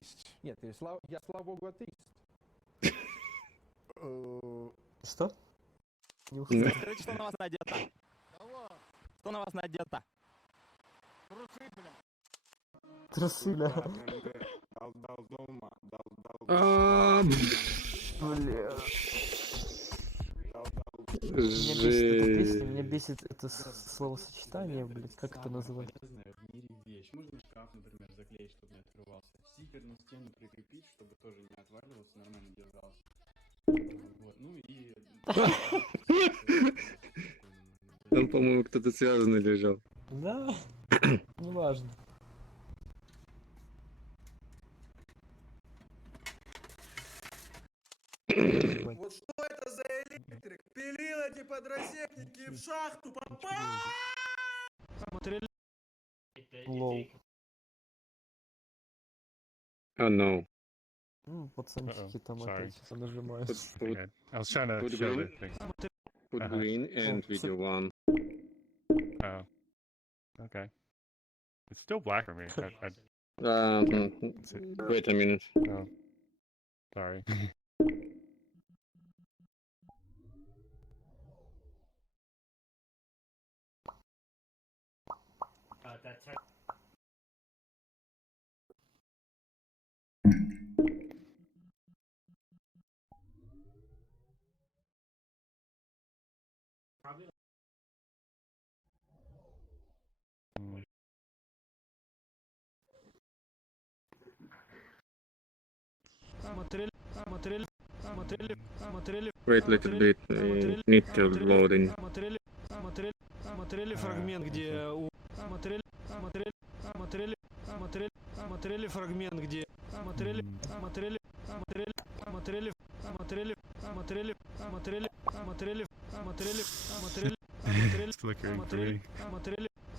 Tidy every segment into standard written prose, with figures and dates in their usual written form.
есть. Нет, я слава богу, атеист. Что? Скажите, что на вас надето? Что на вас надето? Трусы, бля. Бля. Меня бесит эта песня, меня бесит это словосочетание, блядь, как это называть? В мире вещь. Можно шкаф, например, заклеить, чтобы не открывался. Стикер на стену прикрепить, чтобы тоже не отваливался, нормально держался. Вот, ну и... Там, по-моему, кто-то связанный лежал. Да, неважно. Вот что это за электрик? Пилил эти подрозетники в шахту, попал! Лол. Oh no. Пацанчики там опять что-то нажимают. Okay. I was trying to Put show the green. thing. Put green and video one. Oh. Okay. It's still black for me. Wait a minute. Oh. Sorry. Wait a little bit. Need to loading. Смотрели фрагмент, где у... Смотрели фрагмент, где... Смотрели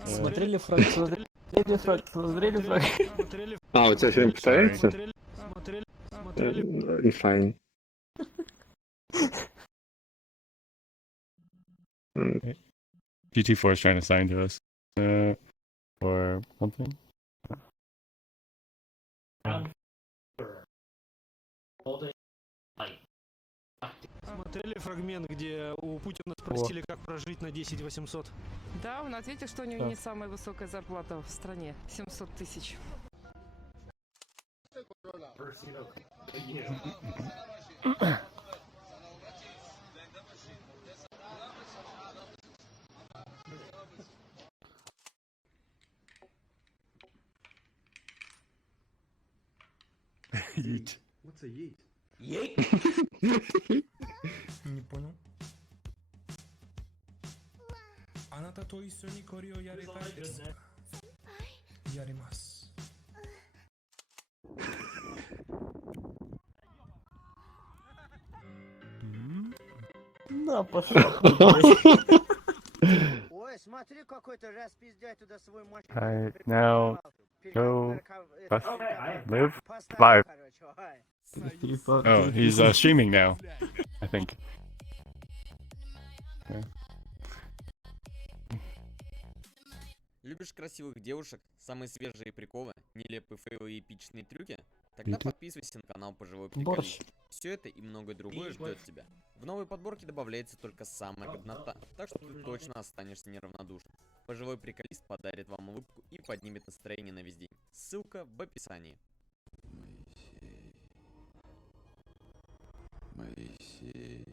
Смотрели фраг. А, у тебя все время повторяется? Fine. GT4 is trying to sign to us. Or something. Смотрели фрагмент, где у Путина спросили, как прожить на 10 800? Да, он ответил, что у него не самая высокая зарплата в стране. 700 тысяч. Yeet. What's a yeet? Ей? Не понял. あなたと一緒にこれをやりたいですか？やります。На, пошел. Ой, смотри, какой-то распиздяй туда свой мощный. Alright, now go live 5. Oh, he's streaming now, I think. Okay. Любишь красивых девушек, самые свежие приколы, нелепые фейлы и эпичные трюки? Тогда подписывайся на канал Пожилой Приколист. Все это и многое другое ждет тебя. В новой подборке добавляется только самая годнота, так что ты точно останешься неравнодушным. Пожилой Приколист подарит вам улыбку и поднимет настроение на весь день. Ссылка в описании. Моисей.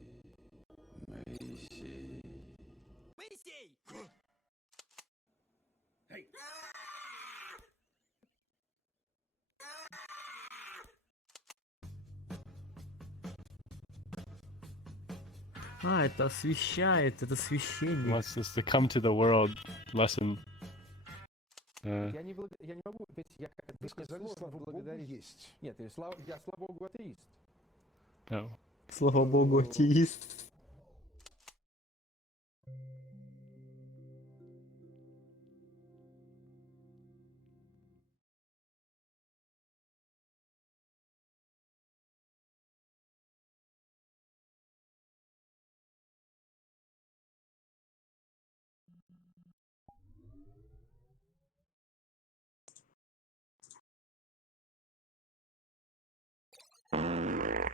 А, это освещает, это священник. Wants us to come to the world lesson. Я не могу, ведь я слава богу, есть. Нет, я слава богу, атеист. Oh. Слава богу, атеист. Where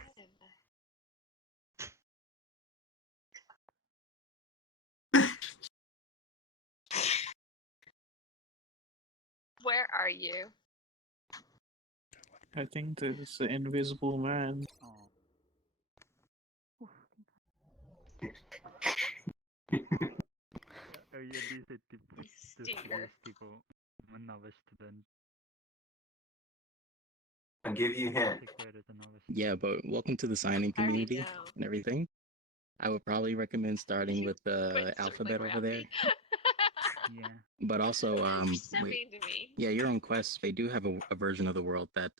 are you? I think there's an invisible man. Stinker. I'll give you a hint. Yeah, but welcome to the signing I already community know. and everything. I would probably recommend starting with the Quit alphabet circling over around there. me. But also, You're so wait, mean to me. yeah, you're on Quest. They do have a version of the world that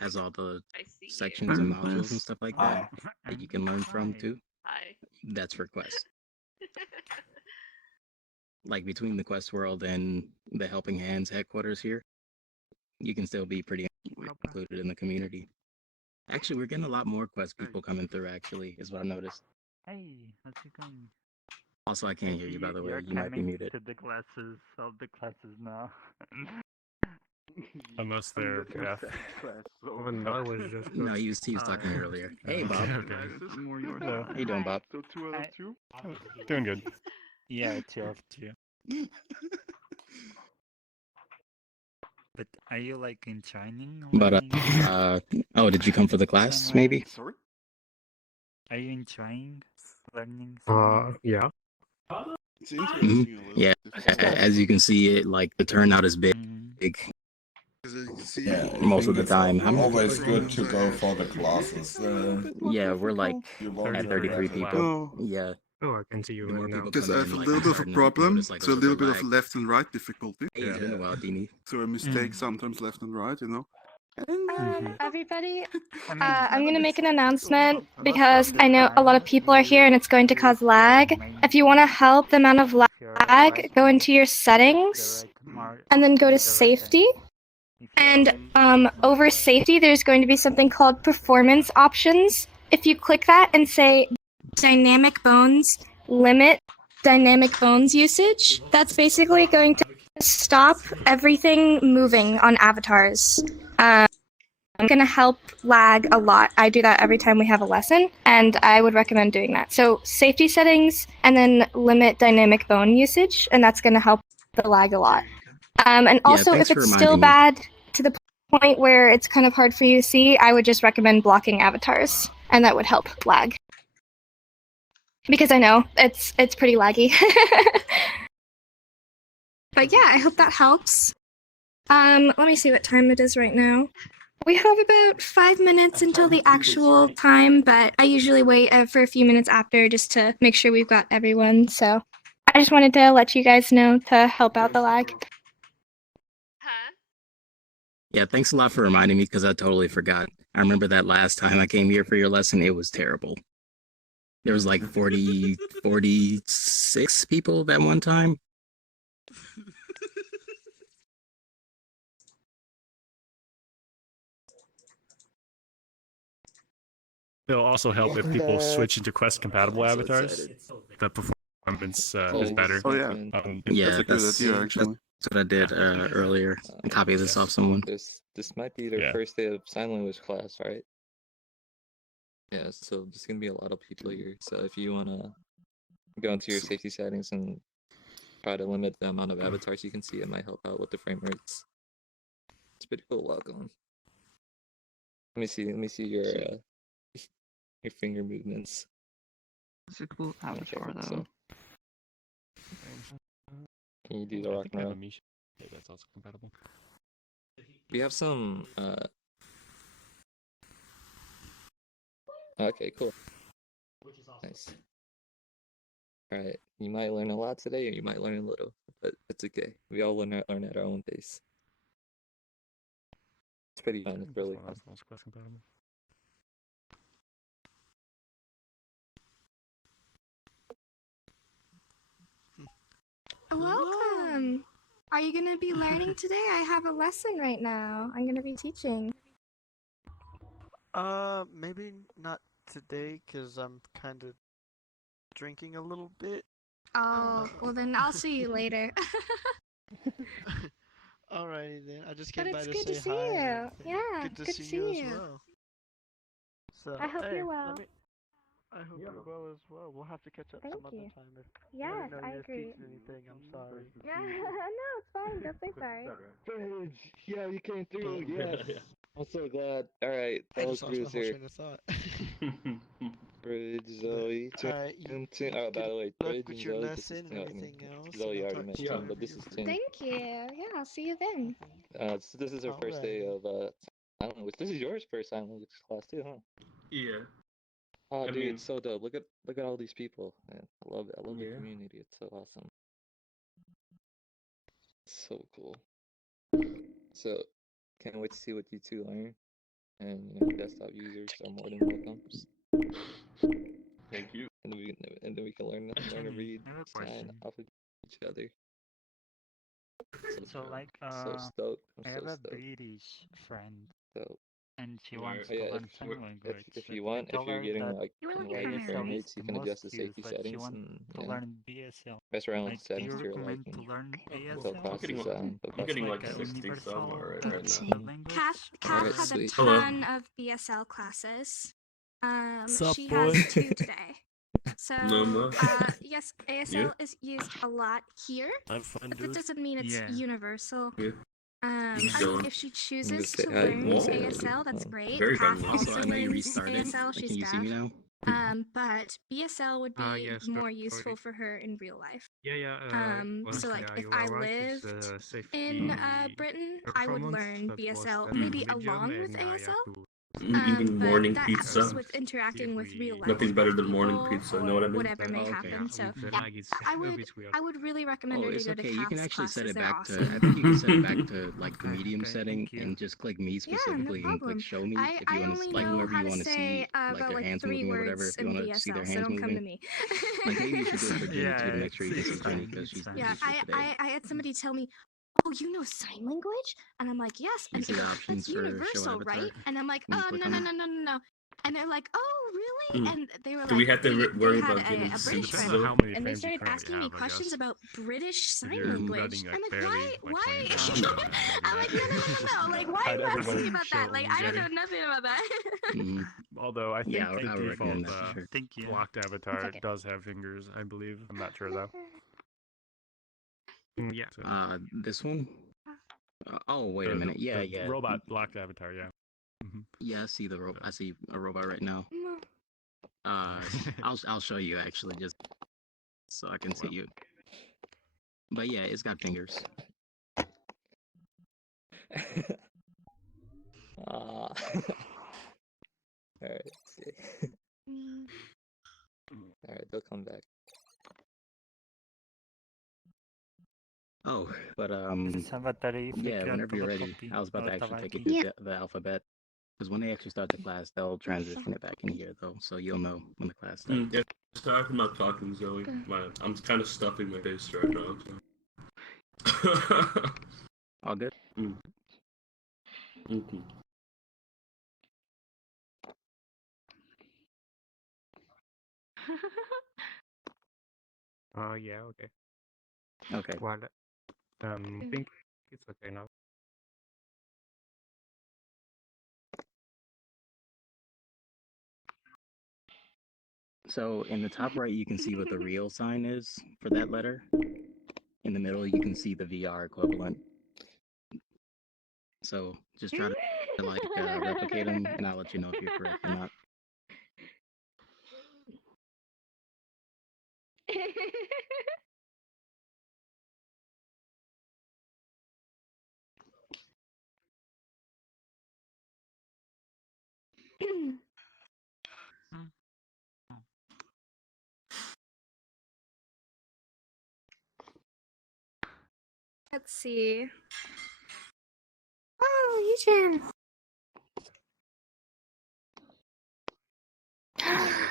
has all the I see you. sections and modules and stuff like that Hi. that you can learn from too. Hi. That's for Quest. Like between the Quest world and the Helping Hands headquarters here, you can still be pretty included in the community. Actually, we're getting a lot more Quest people coming through, actually, is what I noticed. Hey, how's it going? Also, I can't hear you, by the way. You're You might be coming muted. to the classes now. Unless they're F. Oh, no, I was just. No, he was talking earlier. Hey, Bob. Hello. How you doing, Bob? So 2 out of 2? Doing good. Yeah, 2 out of 2. But are you like in training? But, oh, did you come for the class, maybe? Sorry? Are you in training? Learning? Yeah. It's interesting. A little Yeah, as you can see, like the turnout is big. Yeah, Most of the time. How many always people? good to go for the classes. Yeah, we're like at 33 people. Oh. Yeah. Oh, I can see you The more right now. people Because I come have in, a like, little I'm bit of a starting to problem, notice, like, so a little little bit of lag. left and right difficulty. Hey, it's been a while, Dini. So a mistake sometimes left and right, you know. Everybody, I mean, I'm going to make an announcement because I know a lot of people are here and it's going to cause lag. If you want to help the amount of lag, go into your settings and then go to safety. And over safety, there's going to be something called performance options. If you click that and say dynamic bones, limit dynamic bones usage, that's basically going to stop everything moving on avatars. I'm going to help lag a lot. I do that every time we have a lesson, and I would recommend doing that. So safety settings, and then limit dynamic bone usage, and that's going to help the lag a lot. And also, thanks if for it's still reminding me. bad to the point where it's kind of hard for you to see, I would just recommend blocking avatars, and that would help lag. Because I know it's pretty laggy. But yeah, I hope that helps. Let me see what time it is right now. We have about 5 minutes until the actual time, but I usually wait for a few minutes after just to make sure we've got everyone. So I just wanted to let you guys know to help out the lag. Huh? Yeah, thanks a lot for reminding me because I totally forgot. I remember that last time I came here for your lesson, it was terrible. There was like 40, 46 people that one time. It'll also help if people switch into Quest compatible I'm so avatars. excited. The performance is better. Oh yeah, Yeah, that's a good idea actually. That's what I did earlier. Copy this off someone. This might be their Yeah. first day of sign language class, right? Yeah, so there's gonna be a lot of people here. So if you wanna go into your safety settings and try to limit the amount of avatars you can see, it might help out with the frame rates. It's pretty cool. Welcome. Let me see your finger movements. It's a cool avatar though. So, can you do the rock and roll? Yeah, that's also compatible. We have some. Okay, cool. Nice. All right, you might learn a lot today, or you might learn a little, but it's okay. We all learn at our own pace. It's pretty fun. It's really fun. That's Quest compatible. Welcome! Are you going to be learning today? I have a lesson right now. I'm going to be teaching. Maybe not today, because I'm kind of drinking a little bit. Oh, well then I'll see you later. Alrighty then, I just But came by it's to good say to see hi. you. and Yeah, good to see you as well. So, I hope hey, you're well. I hope you're well as well. We'll have to catch up Thank some other you. time. If Yes, I know I you're agree. teaching anything, I'm sorry. Yeah, no, it's fine. Don't say sorry. Bridge! Yeah, you came through, yes! I'm so glad. Alright, I fellow just lost my whole cruiser. train of thought. Bridge, Zoe, oh, by the way, Good luck Bridge with and your Zoe, this is lesson and I mean, everything else. And Zoe I'll already talk met to you Tim, whenever but this you're is free. Tim. Thank you. Yeah, I'll see you then. So this is our first day of sign language. This is yours first sign language class too, huh? Yeah. Oh, I dude, mean- it's so dope. Look at all these people. Man, I love it. I love the Yeah. community. It's so awesome. So cool. So can't wait to see what you two learn. And desktop users are more than welcome. Thank you. And then we can learn to read, I have a sign question. off of each other. So like so stoked. I I'm have so a stoked. British friend So and she Where- wants oh, to yeah, learn sign language. if but you I want, if told you're her getting that like You were looking enlightened for for her. inmates, you can adjust the safety but she settings wants and to learn BSL. mess around with Like, the settings do you to your recommend to liking learn until ASL? class is I'm getting like a 60 some universal right Let's now. see. language? Kath Alright, has a sweet. ton of BSL classes. Sup, She boy? has 2 today. So, No, no. yes, ASL Yeah. is used a lot here, I'm fun, but dude. that doesn't mean it's Yeah. universal. Yeah. If she chooses say to hi. learn Let me say hi. ASL, that's great. Very Kath friendly. also Also, I know you learns restarted. ASL. Can She's you see me deaf. now? But BSL would be Yes, more sorry. useful for her in real life. Yeah, So like if I lived in Britain, I would learn BSL maybe along with ASL. Eating But morning that pizza. helps with interacting with real life Nothing better than morning people pizza, or know what I mean? whatever may Oh, okay. happen. So yeah, I would really recommend Oh, her to it's go to okay. You can Kath's actually set classes. it They're back to. awesome. I think you can set it back to like the Okay, medium okay, setting thank you. and just click me Yeah, no specifically and click problem. show me if you I want only to like know whoever how you to want to say see like about their like hands 3 moving or whatever. words If you in want to see their BSL, so hands don't come to moving, me. like maybe you should do it for Jenny Yeah, too to make sure you it's can see Jenny fine, because it's she's fine. Yeah, here today. I had somebody tell me, "Oh, you know sign language?" And I'm like, "Yes." You And see it the goes, options "That's for show universal, avatar right?" And I'm like, when you "Oh, click no, on no, it. no, no, no, no." And they're like, "Oh, really?" And they were Do we like, have to they worry had about getting a seats British friend, still? and they started asking me questions about British sign you're language. running, like, I'm like, barely, why? like, Why? 20 miles, I'm like, no. Like, why are you asking me about that? Like, I don't know nothing about that. Although I think Yeah, the I would default recommend that for sure. Thank you. blocked avatar okay. does have fingers, I believe. I'm not sure though. Yeah. So, This one. Oh, wait a minute. Yeah, the yeah. robot blocked avatar, yeah. Yeah, I see the robot. I see a robot right now. I'll show you actually just so I can see you. But yeah, it's got fingers. Alright, see. Alright, they'll come back. Oh, but Savatari, yeah, whenever you're ready, I was about to actually take it to the alphabet. Because when they actually start the class, they'll transition it back in here though, so you'll know when the class starts. Yeah, sorry for not talking, Zoe. I'm kind of stuffing my face right now. So. All good? Mm-hmm. Yeah, okay. Okay. Well, I think it's okay now. So in the top right, you can see what the real sign is for that letter. In the middle, you can see the VR equivalent. So just try to like replicate them, and I'll let you know if you're correct or not. Let's see. Oh, Yujin.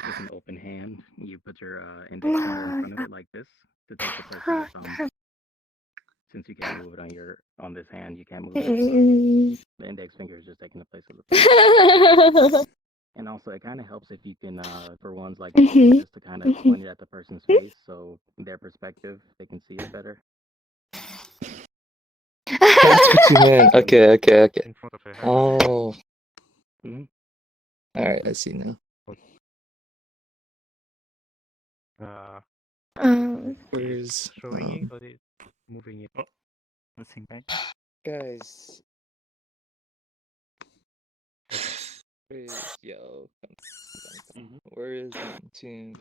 With an open hand, you put your index finger in front of it like this to take the place of your thumb. Since you can't move it on this hand, you can't move it. The index finger is just taking the place of the thumb. And also, it kind of helps if you can, for ones like just to kind of point it at the person's face, so their perspective, they can see it better. That's what you meant. Okay. In front of her head. Oh. Alright, I see now. Where's showing it or it's moving it? Oh, nothing, right? guys? Where's Where is Tune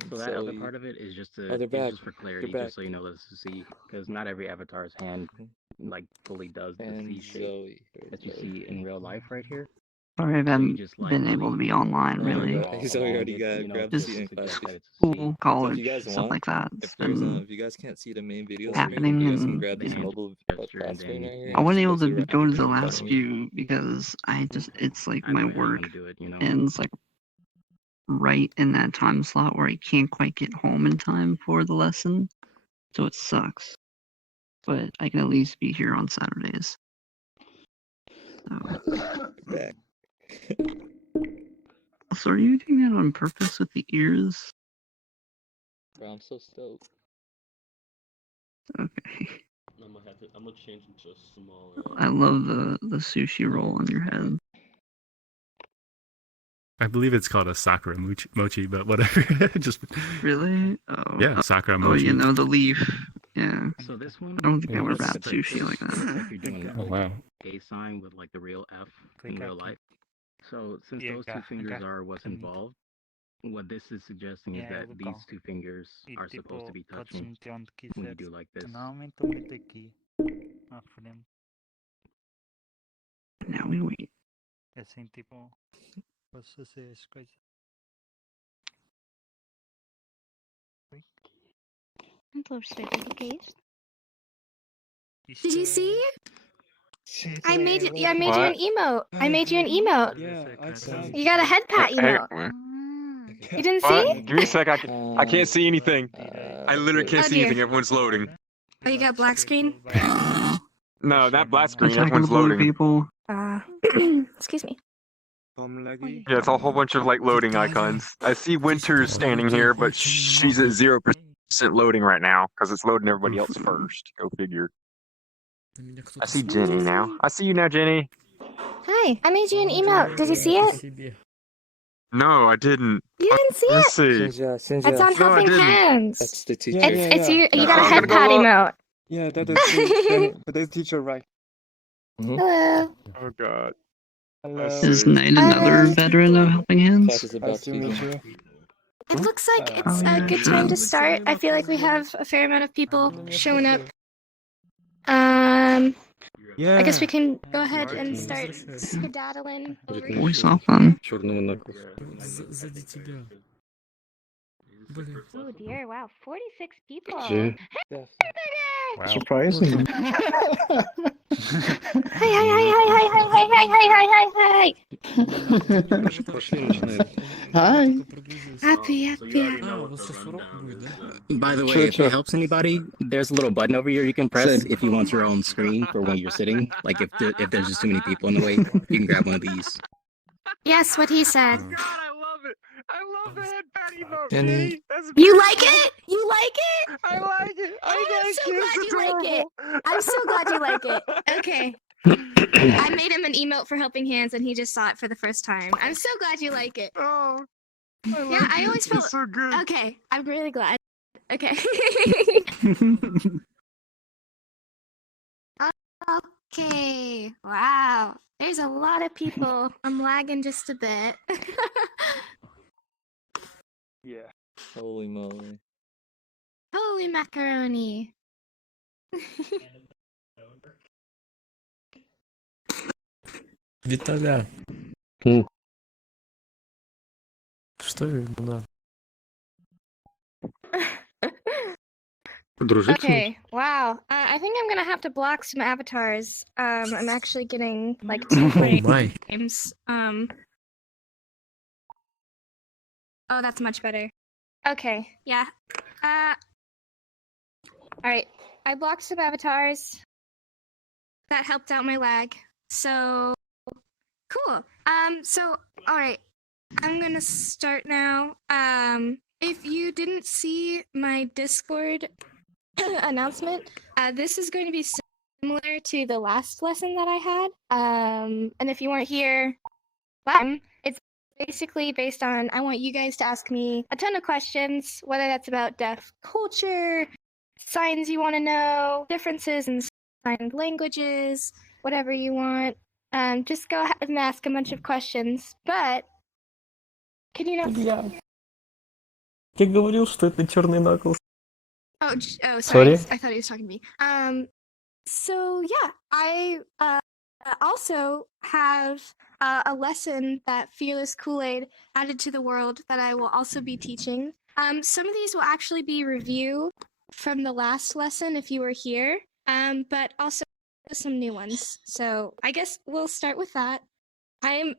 and So that other Zoe? part of it is just Oh, to they're back. just for clarity, They're back. just so you know this to see, because not every avatar's hand like fully does the And C shape Zoe. that you see in real life right here. Sorry, I So you haven't just like been able to be online really. Zoe already got you know, grabbed just a seat to in class. suggest that it's a C. School, So if college, you guys stuff want, like that. It's if there's been if you guys can't see the main video happening, screen, you guys can and grab this hand mobile gesture, flat and screen then right here. I wasn't able to Right go to the in front last of me. few because it's like Either my way, how you work, want to do it, you know. and it's like right in that time slot where I can't quite get home in time for the lesson, so it sucks. But I can at least be here on Saturdays. So. Back. So are you doing that on purpose with the ears? Bro, I'm so stoked. Okay. I'm gonna change it to a smaller. I love the sushi roll on your head. I believe it's called a sakura mochi, but whatever. Just Really? Oh. yeah, sakura Oh, mochi. you know the leaf. Yeah. So this one, I don't think I would it's wrap sushi like that. If you're doing an Oh, wow. A sign with like the real F in real life. So since those two fingers are what's involved, what this is suggesting is that these two fingers are supposed to be touching when you do like this. Now we wait. Assim, tipo, posso fazer as coisas. Did you see? I made you an emote. I made you an emote. You got a head pat emote. You didn't see? Give me a sec. I can't see anything. I literally can't see anything. Everyone's loading. Oh, you got black screen? No, not black screen. Attacking Everyone's the blue loading. people. Excuse me. Yeah, it's a whole bunch of like loading icons. I see Winter's standing here, but she's at 0% loading right now because it's loading everybody else first. Go figure. I see Jenny now. I see you now, Jenny. Hi, I made you an emote. Did you see it? No, I didn't. You didn't see Let's it? see. It's on No, I helping didn't. hands. That's the teacher. It's you. You got a I'm head gonna go pat look. emote. Yeah, that is but that's teacher, right? Hello. Oh god. Hello. Is Knight another veteran of Helping Hands? Nice to meet you. It looks like it's a good time to start. I feel like we have a fair amount of people showing up. I guess we can go ahead and start skedaddling over here. Voice off on. Oh dear, wow, 46 people. Gee. Hey, Wow. Surprising. hi, hi. Hi. Happy. By the way, if it helps anybody, there's a little button over here you can press if you want your own screen for when you're sitting. Like if there's just too many people in the way, you can grab one of these. Yes, what he said. I love the head pat emote, Jenny. Jenny. You like it? You like it? I like it. I'm so glad you like it. I'm so glad you like it. Okay. I made him an emote for Helping Hands and he just saw it for the first time. I'm so glad you like it. Oh. Yeah, I always felt so good. Okay, I'm really glad. Okay. Okay. Wow. There's a lot of people. I'm lagging just a bit. Yeah. Holy moly. Holy macaroni. Виталя. Что ему надо? Okay, wow. I think I'm gonna have to block some avatars. I'm actually getting like 2 my. frames. Oh, that's much better. Okay, yeah. Alright. I blocked some avatars. That helped out my lag. So cool. So alright. I'm gonna start now. If you didn't see my Discord announcement, this is going to be similar to the last lesson that I had. And if you weren't here, it's basically based on I want you guys to ask me a ton of questions, whether that's about deaf culture, signs you want to know, differences in sign languages, whatever you want. Just go ahead and ask a bunch of questions. But can you not? Я говорил, что это черный Knuckles. Oh, sorry. Sorry? I thought he was talking to me. So yeah, I also have a lesson that Fearless Kool-Aid added to the world that I will also be teaching. Some of these will actually be review from the last lesson if you were here, but also some new ones. So I guess we'll start with that. I'm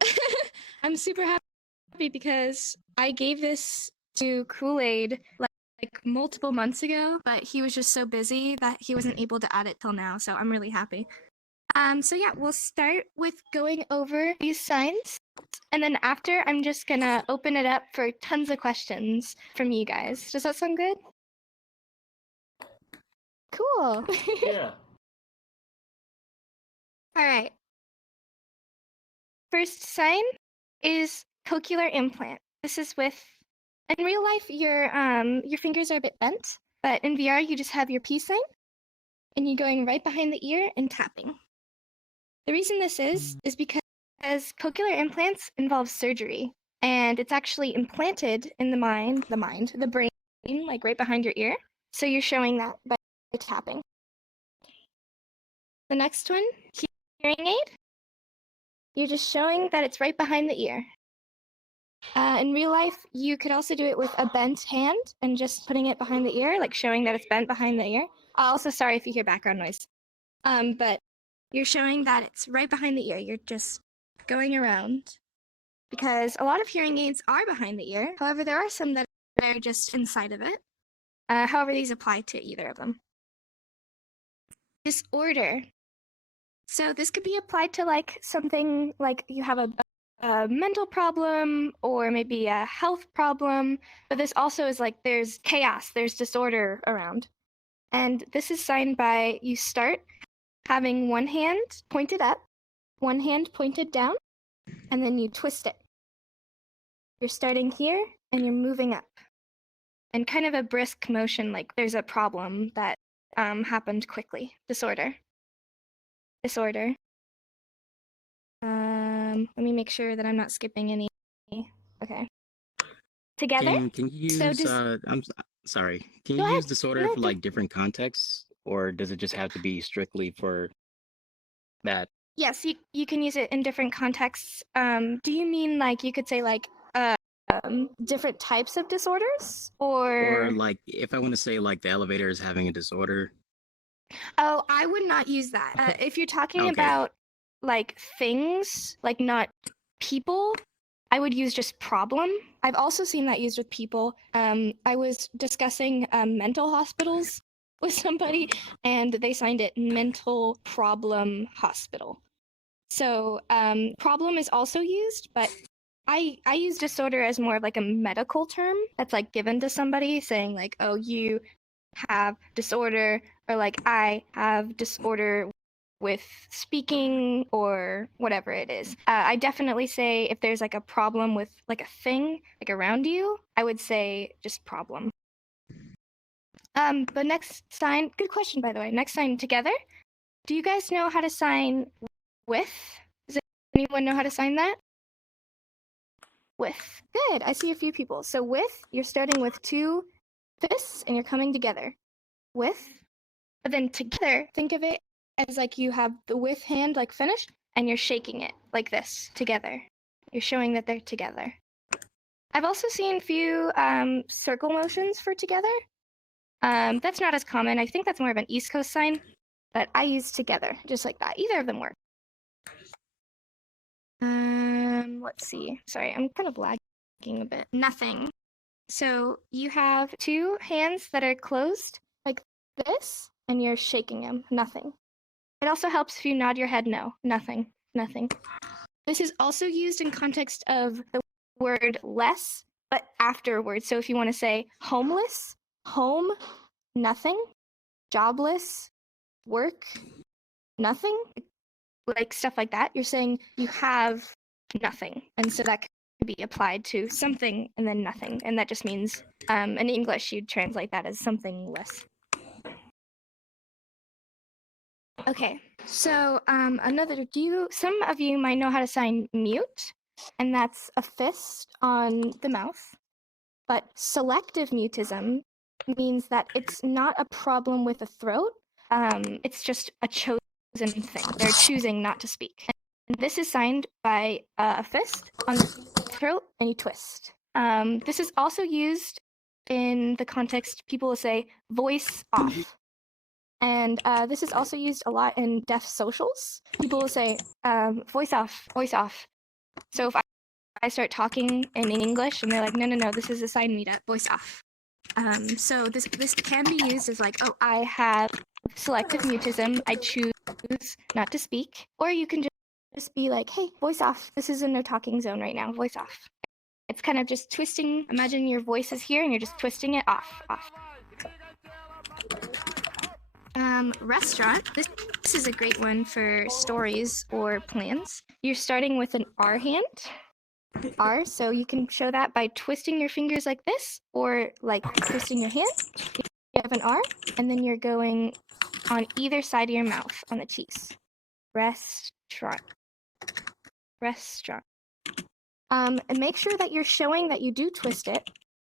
I'm super happy because I gave this to Kool-Aid like multiple months ago, but he was just so busy that he wasn't able to add it till now. So I'm really happy. So yeah, we'll start with going over these signs, and then after I'm just gonna open it up for tons of questions from you guys. Does that sound good? Cool. Yeah. All right. First sign is cochlear implant. This is with, in real life, your fingers are a bit bent, but in VR you just have your peace sign, and you're going right behind the ear and tapping. The reason this is because cochlear implants involve surgery, and it's actually implanted in the brain, like right behind your ear. So you're showing that by tapping. The next one, hearing aid. You're just showing that it's right behind the ear. In real life, you could also do it with a bent hand and just putting it behind the ear, like showing that it's bent behind the ear. Also, sorry if you hear background noise. But you're showing that it's right behind the ear. You're just going around. Because a lot of hearing aids are behind the ear. However, there are some that are just inside of it. However, these apply to either of them. Disorder. So this could be applied to like something like you have a mental problem or maybe a health problem, but this also is like there's chaos, there's disorder around. And this is signed by you start having one hand pointed up, one hand pointed down, and then you twist it. You're starting here and you're moving up. And kind of a brisk motion, like there's a problem that happened quickly. Disorder. Disorder. Let me make sure that I'm not skipping any. Okay. Together? Can you use, sorry, can Go you ahead. use disorder No, for like different contexts, or does it just have to be strictly for that? Yes, you can use it in different contexts. Do you mean like you could say like different types of disorders Or or like if I want to say like the elevator is having a disorder? Oh, I would not use that. If you're talking Okay. about like things, like not people, I would use just problem. I've also seen that used with people. I was discussing mental hospitals with somebody, and they signed it mental problem hospital. So problem is also used, but I use disorder as more of like a medical term that's like given to somebody saying like, oh, you have disorder, or like I have disorder with speaking or whatever it is. I definitely say if there's like a problem with like a thing like around you, I would say just problem. But next sign, good question by the way. Next sign together. Do you guys know how to sign with? Does anyone know how to sign that? With. Good. I see a few people. So with, you're starting with two fists and you're coming together. With. But then together, think of it as like you have the with hand like finished and you're shaking it like this together. You're showing that they're together. I've also seen a few circle motions for together. That's not as common. I think that's more of an East Coast sign, but I use together just like that. Either of them work. Let's see. Sorry, I'm kind of lagging a bit. Nothing. So you have two hands that are closed like this, and you're shaking them. Nothing. It also helps if you nod your head no. Nothing. Nothing. This is also used in context of the word less, but afterwards. So if you want to say homeless, home, nothing, jobless, work, nothing, like stuff like that, you're saying you have nothing. And so that to be applied to something and then nothing. And that just means in English, you'd translate that as something less. Okay, so some of you might know how to sign mute, and that's a fist on the mouth. But selective mutism means that it's not a problem with the throat, it's just a chosen thing. They're choosing not to speak. And this is signed by a fist on the throat, and you twist. This is also used in the context, people will say voice off. And this is also used a lot in deaf socials. People will say voice off, voice off. So if I start talking in English and they're like, no, this is a sign meetup, voice off. So this can be used as like, oh, I have selective mutism, I choose not to speak. Or you can just be like, hey, voice off. This is a no talking zone right now, voice off. It's kind of just twisting. Imagine your voice is here and you're just twisting it off. Restaurant. This is a great one for stories or plans. You're starting with an R hand. R, so you can show that by twisting your fingers like this, or like twisting your hand. You have an R, and then you're going on either side of your mouth on the T's. Restaurant. Restaurant. And make sure that you're showing that you do twist it,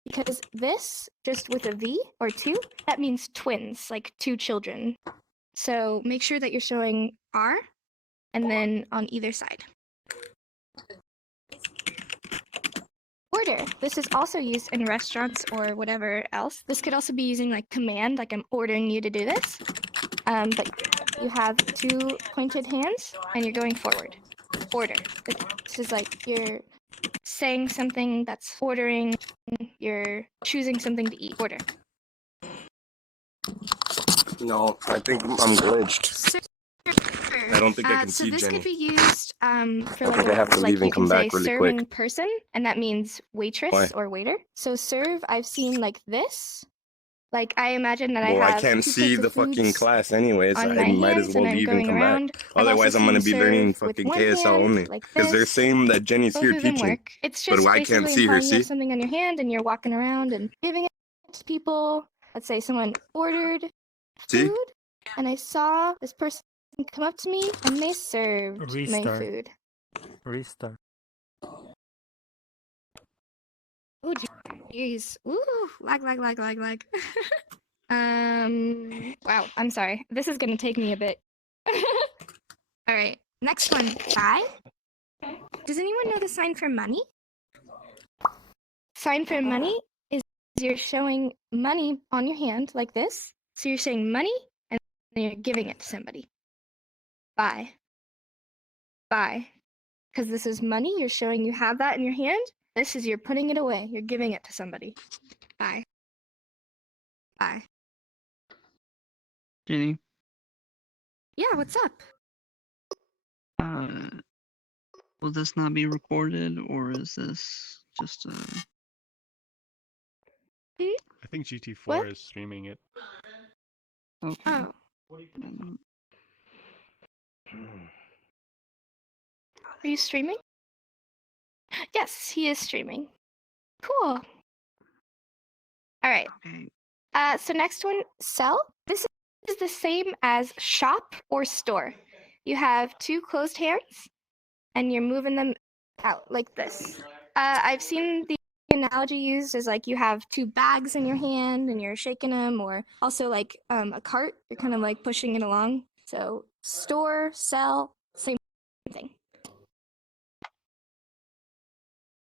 because this, just with a V or two, that means twins, like two children. So make sure that you're showing R, and then on either side. Order. This is also used in restaurants or whatever else. This could also be using like command, like I'm ordering you to do this. But you have two pointed hands and you're going forward. Order. This is like you're saying something that's ordering, you're choosing something to eat. Order. No, I think I'm glitched. I don't think I can see So this Jenny. could be used for I like think I have to leave and you come can say back really serving quick. person, and that means waitress Why? or waiter. So serve, I've seen like this. Like I imagine that Well, I I have can't two see plates the of fucking foods class anyways. on I my might as hands, well and I'm leave and going come around. back. I've also Otherwise, I'm gonna seen be learning serve with fucking one KSL hand, only. like Because they're this. saying that Jenny's Both here of them teaching. work. It's But just I can't basically see her, implying you have see? something on your hand and you're walking around and giving it to people. Let's say someone ordered See? food, and I saw this person come up to me and they served my Restart. food. Restart. Oh, jeez. Ooh, lag. Wow, I'm sorry. This is gonna take me a bit. All right, next one, buy. Does anyone know the sign for money? Sign for money is you're showing money on your hand like this. So you're saying money and then you're giving it to somebody. Buy. Buy. Because this is money, you're showing you have that in your hand. This is you're putting it away. You're giving it to somebody. Buy. Buy. Jenny, Yeah, what's up? will this not be recorded, or is this just I think GT4 What? is streaming it. okay? Oh. Are you streaming? Yes, he is streaming. Cool. All right. So next one, sell. This is the same as shop or store. You have two closed hands, and you're moving them out like this. I've seen the analogy used as like you have two bags in your hand and you're shaking them, or also like a cart. You're kind of like pushing it along. So store, sell, same thing.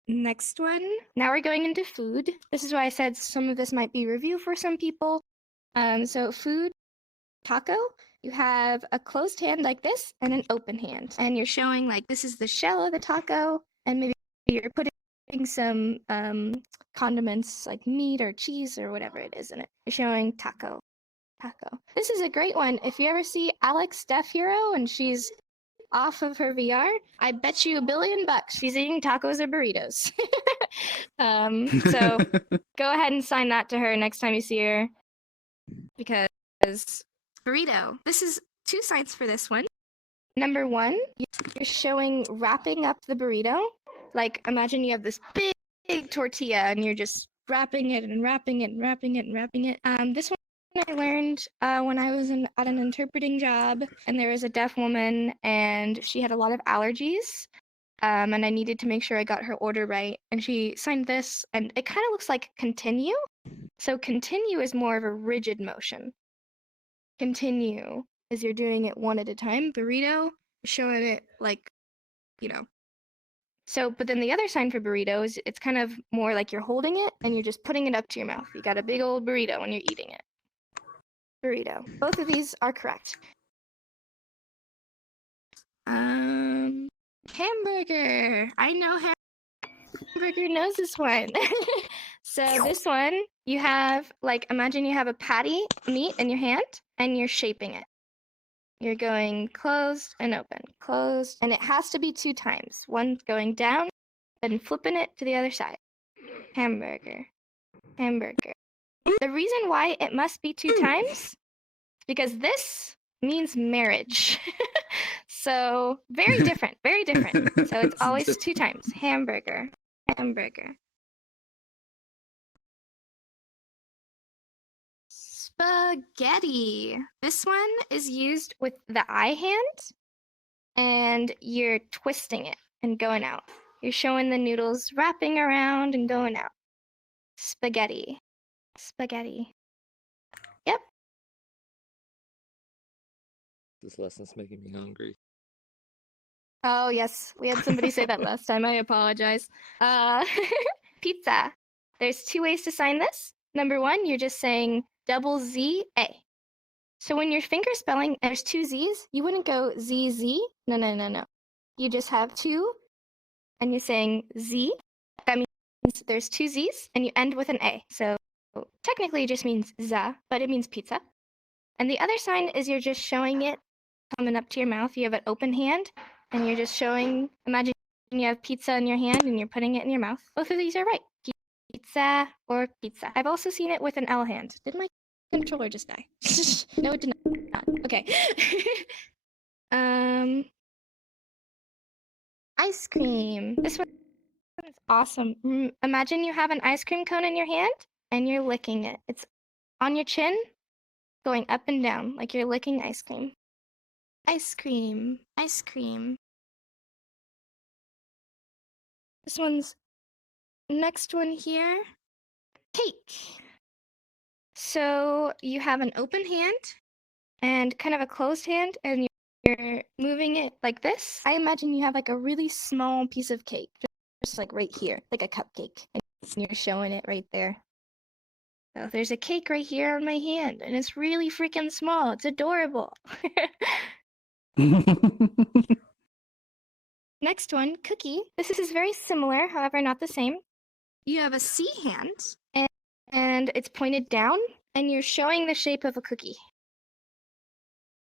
Next one. Now we're going into food. This is why I said some of this might be review for some people. So food, taco, you have a closed hand like this and an open hand. And you're showing like this is the shell of the taco, and maybe you're putting some condiments like meat or cheese or whatever it is in it. You're showing taco. Taco. This is a great one. If you ever see Alex Deaf Hero and she's off of her VR, I bet you $1 billion she's eating tacos or burritos. So go ahead and sign that to her next time you see her, because burrito. This is two sides for this one. Number one, you're showing wrapping up the burrito, like imagine you have this big tortilla and you're just wrapping it and wrapping it and wrapping it and wrapping it. This one I learned when I was at an interpreting job, and there was a deaf woman and she had a lot of allergies. And I needed to make sure I got her order right. And she signed this, and it kind of looks like continue. So continue is more of a rigid motion. Continue is you're doing it one at a time. Burrito, showing it like, you know. So, but then the other sign for burrito is it's kind of more like you're holding it and you're just putting it up to your mouth. You got a big old burrito and you're eating it. Burrito. Both of these are correct. Hamburger. I know hamburger knows this one. So this one, you have, like, imagine you have a patty meat in your hand and you're shaping it. You're going closed and open, closed, and it has to be 2 times. One going down, then flipping it to the other side. Hamburger. Hamburger. The reason why it must be 2 times is because this means marriage. So very different, very different. So it's always 2 times. Hamburger, hamburger. Spaghetti. This one is used with the I hand, and you're twisting it and going out. You're showing the noodles wrapping around and going out. Spaghetti. Spaghetti. Yep. This lesson's making me hungry. Oh, yes. We had somebody say that last time. I apologize. Pizza. There's 2 ways to sign this. Number 1, you're just saying double Z A. So when you're finger spelling, there's 2 Z's. You wouldn't go Z Z. No, no, no, no. You just have 2, and you're saying Z. That means there's 2 Z's, and you end with an A. So technically it just means za, but it means pizza. And the other sign is you're just showing it coming up to your mouth. You have an open hand, and you're just showing, imagine you have pizza in your hand and you're putting it in your mouth. Both of these are right. Pizza or pizza. I've also seen it with an L hand. Did my controller just die? No, it did not. Okay. Ice cream. This one is awesome. Imagine you have an ice cream cone in your hand and you're licking it. It's on your chin, going up and down like you're licking ice cream. Ice cream. Ice cream. This one's next one here. Cake. So you have an open hand and kind of a closed hand, and you're moving it like this. I imagine you have like a really small piece of cake, just like right here, like a cupcake, and you're showing it right there. So there's a cake right here on my hand, and it's really freaking small. It's adorable. Next one, cookie. This is very similar, however not the same. You have a C hand, and it's pointed down, and you're showing the shape of a cookie.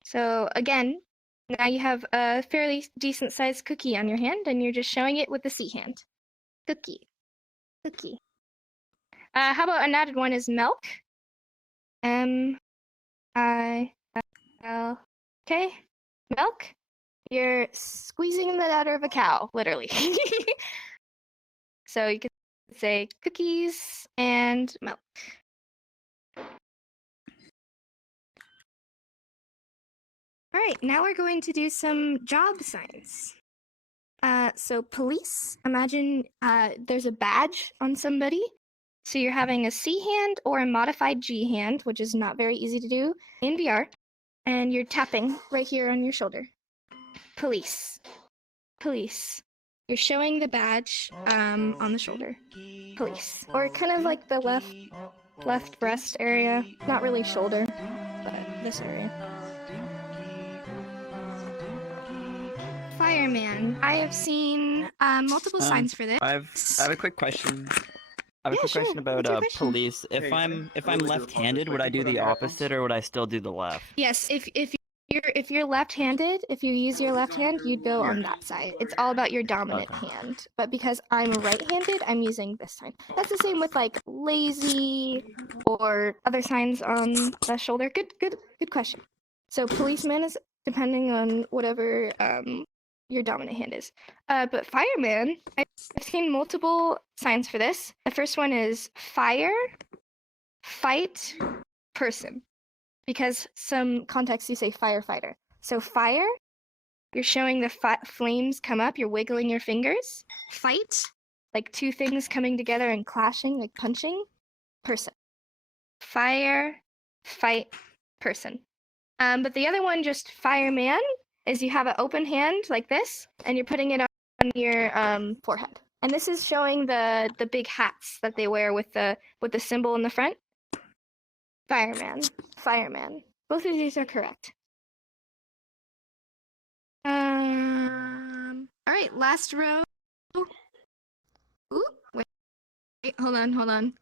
So again, now you have a fairly decent sized cookie on your hand, and you're just showing it with the C hand. Cookie. Cookie. How about an added one is milk? M-I-L-K. Milk. You're squeezing that out of a cow, literally. So you could say cookies and milk. All right, now we're going to do some job signs. So police, imagine there's a badge on somebody. So you're having a C hand or a modified G hand, which is not very easy to do in VR, and you're tapping right here on your shoulder. Police. Police. You're showing the badge on the shoulder. Police. Or kind of like the left breast area. Not really shoulder, but this area. Fireman. I have seen multiple signs for this. I have a quick question. I have a quick question about police. If I'm left-handed, would I do the opposite or would I still do the left? Yes, if you're left-handed, if you use your left hand, you'd go on that side. It's all about your dominant hand. But because I'm right-handed, I'm using this sign. That's the same with like lazy or other signs on the shoulder. Good question. So policeman is depending on whatever your dominant hand is. But fireman, I've seen multiple signs for this. The first one is fire, fight, person. Because some contexts you say firefighter. So fire, you're showing the flames come up, you're wiggling your fingers. Fight, like two things coming together and clashing, like punching. Person. Fire, fight, person. But the other one, just fireman, is you have an open hand like this, and you're putting it on your forehead. And this is showing the big hats that they wear with the symbol in the front. Fireman, fireman. Both of these are correct. All right, last row. Ooh, wait, hold on.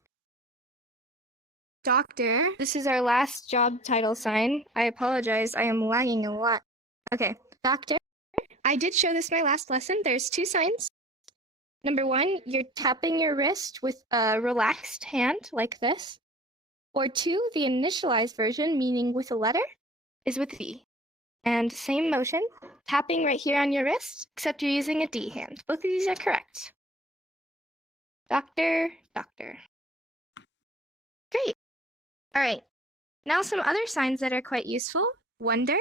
Doctor, this is our last job title sign. I apologize, I am lagging a lot. Okay, doctor. I did show this my last lesson. There's two signs. Number one, you're tapping your wrist with a relaxed hand like this. Or two, the initialized version, meaning with a letter, is with V. And same motion, tapping right here on your wrist, except you're using a D hand. Both of these are correct. Doctor, doctor. Great. All right. Now some other signs that are quite useful. Wonder.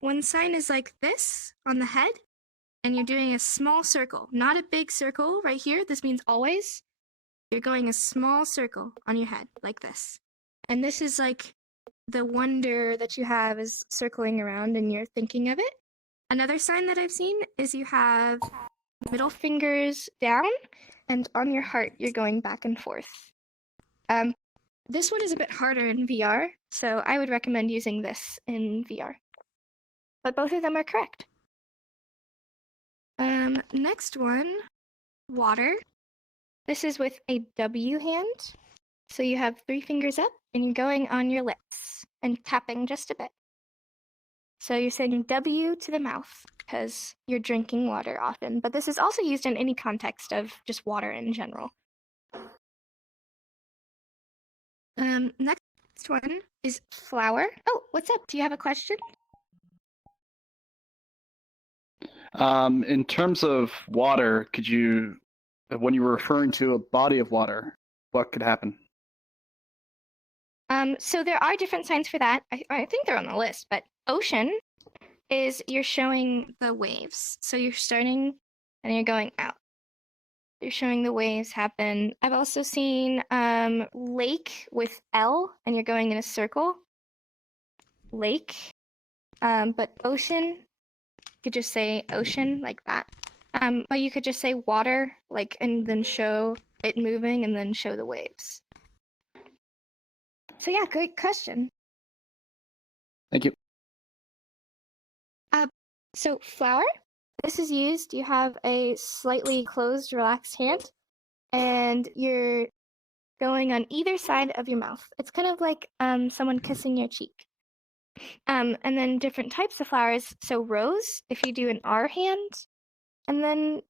One sign is like this on the head, and you're doing a small circle, not a big circle right here. This means always. You're going a small circle on your head like this. And this is like the wonder that you have is circling around and you're thinking of it. Another sign that I've seen is you have middle fingers down, and on your heart you're going back and forth. This one is a bit harder in VR, so I would recommend using this in VR. But both of them are correct. Next one, water. This is with a W hand. So you have 3 fingers up and you're going on your lips and tapping just a bit. So you're saying W to the mouth because you're drinking water often, but this is also used in any context of just water in general. Next one is flower. Oh, what's up? Do you have a question? In terms of water, could you, when you were referring to a body of water, what could happen? So there are different signs for that. I think they're on the list, but ocean is you're showing the waves. So you're starting and you're going out. You're showing the waves happen. I've also seen lake with L and you're going in a circle. Lake. But ocean, you could just say ocean like that. But you could just say water, like, and then show it moving and then show the waves. So yeah, great question. Thank you. So flower, this is used, you have a slightly closed, relaxed hand, and you're going on either side of your mouth. It's kind of like someone kissing your cheek. And then different types of flowers. So rose, if you do an R hand, and then,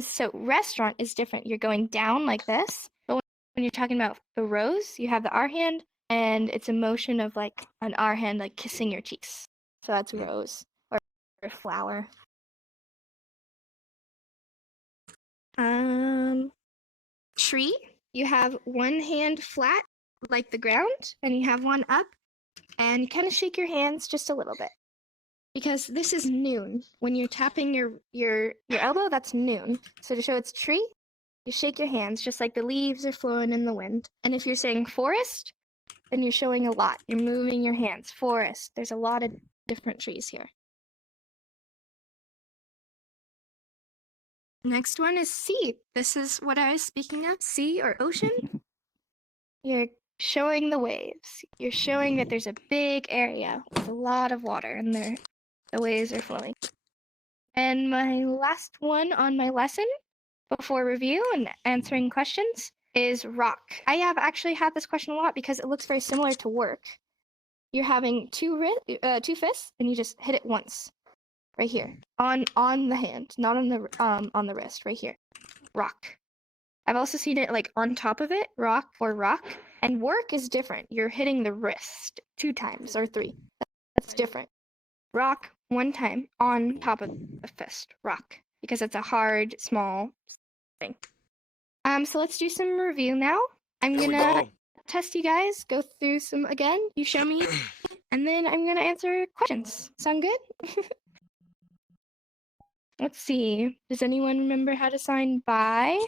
so restaurant is different. You're going down like this, but when you're talking about the rose, you have the R hand, and it's a motion of like an R hand, like kissing your cheeks. So that's rose or flower. Tree, you have one hand flat like the ground, and you have one up, and you kind of shake your hands just a little bit. Because this is noon. When you're tapping your elbow, that's noon. So to show it's tree, you shake your hands just like the leaves are flowing in the wind. And if you're saying forest, then you're showing a lot. You're moving your hands. Forest. There's a lot of different trees here. Next one is sea. This is what I was speaking of. Sea or ocean. You're showing the waves. You're showing that there's a big area with a lot of water and the waves are flowing. And my last one on my lesson before review and answering questions is rock. I have actually had this question a lot because it looks very similar to work. You're having two fists and you just hit it once. Right here, on the hand, not on the wrist, right here. Rock. I've also seen it like on top of it, rock or rock. And work is different. You're hitting the wrist 2 times or 3. That's different. Rock, one time on top of the fist rock because it's a hard, small thing. So let's do some review now. I'm Here we gonna go. test you guys, go through some again. You show me, and then I'm gonna answer questions. Sound good? Let's see. Does anyone remember how to sign bye?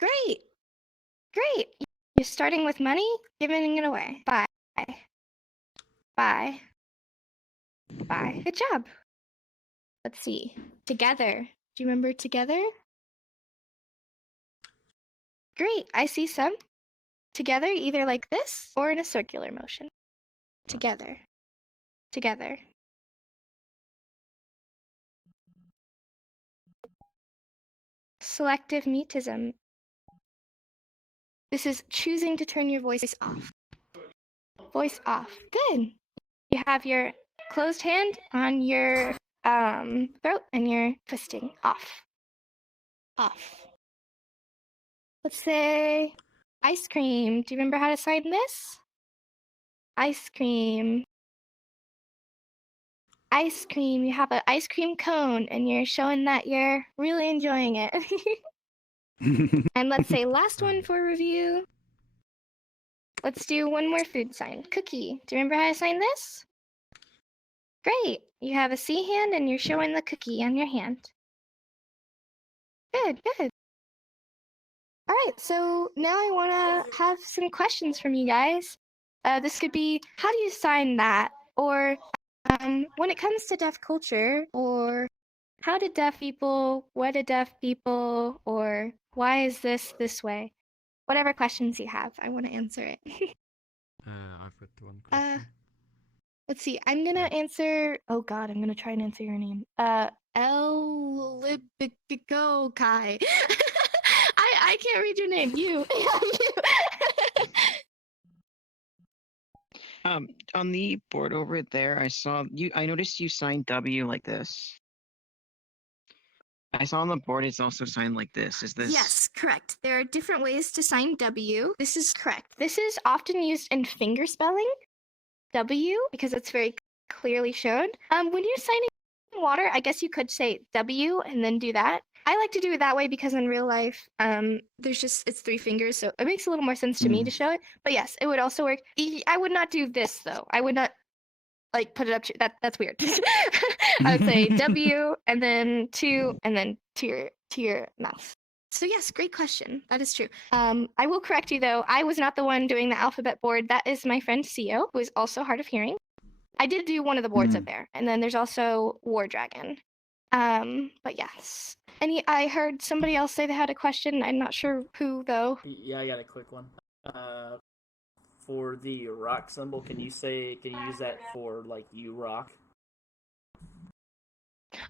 Great. Great. You're starting with money, giving it away. Bye. Bye. Bye. Good job. Let's see. Together. Do you remember together? Great. I see some. Together, either like this or in a circular motion. Together. Together. Selective mutism. This is choosing to turn your voice off. Voice off. Good. You have your closed hand on your throat and you're fisting off. Off. Let's say ice cream. Do you remember how to sign this? Ice cream. Ice cream. You have an ice cream cone and you're showing that you're really enjoying it. And let's say last one for review. Let's do one more food sign. Cookie. Do you remember how to sign this? Great. You have a C hand and you're showing the cookie on your hand. Good, good. All right, so now I want to have some questions from you guys. This could be, how do you sign that? Or when it comes to deaf culture, or how did deaf people, what did deaf people, or why is this way? Whatever questions you have, I want to answer it. I've got one question. Let's see, I'm gonna answer, oh god, I'm gonna try and answer your name. Elibico Kai. I can't read your name. You. On the board over there, I saw you. I noticed you signed W like this. I saw on the board it's also signed like this. Is this? Yes, correct. There are different ways to sign W. This is correct. This is often used in finger spelling, W, because it's very clearly shown. When you're signing water, I guess you could say W and then do that. I like to do it that way because in real life, it's 3 fingers, so it makes a little more sense to me to show it. But yes, it would also work. I would not do this though. I would not like put it up to that's weird. I would say W and then 2 and then to your mouth. So yes, great question. That is true. I will correct you though. I was not the one doing the alphabet board. That is my friend Sio, who is also hard of hearing. I did do one of the boards up there, and then there's also War Dragon. But yes. I heard somebody else say they had a question. I'm not sure who though. Yeah, I got a quick one. For the rock symbol, can you use that for like you rock?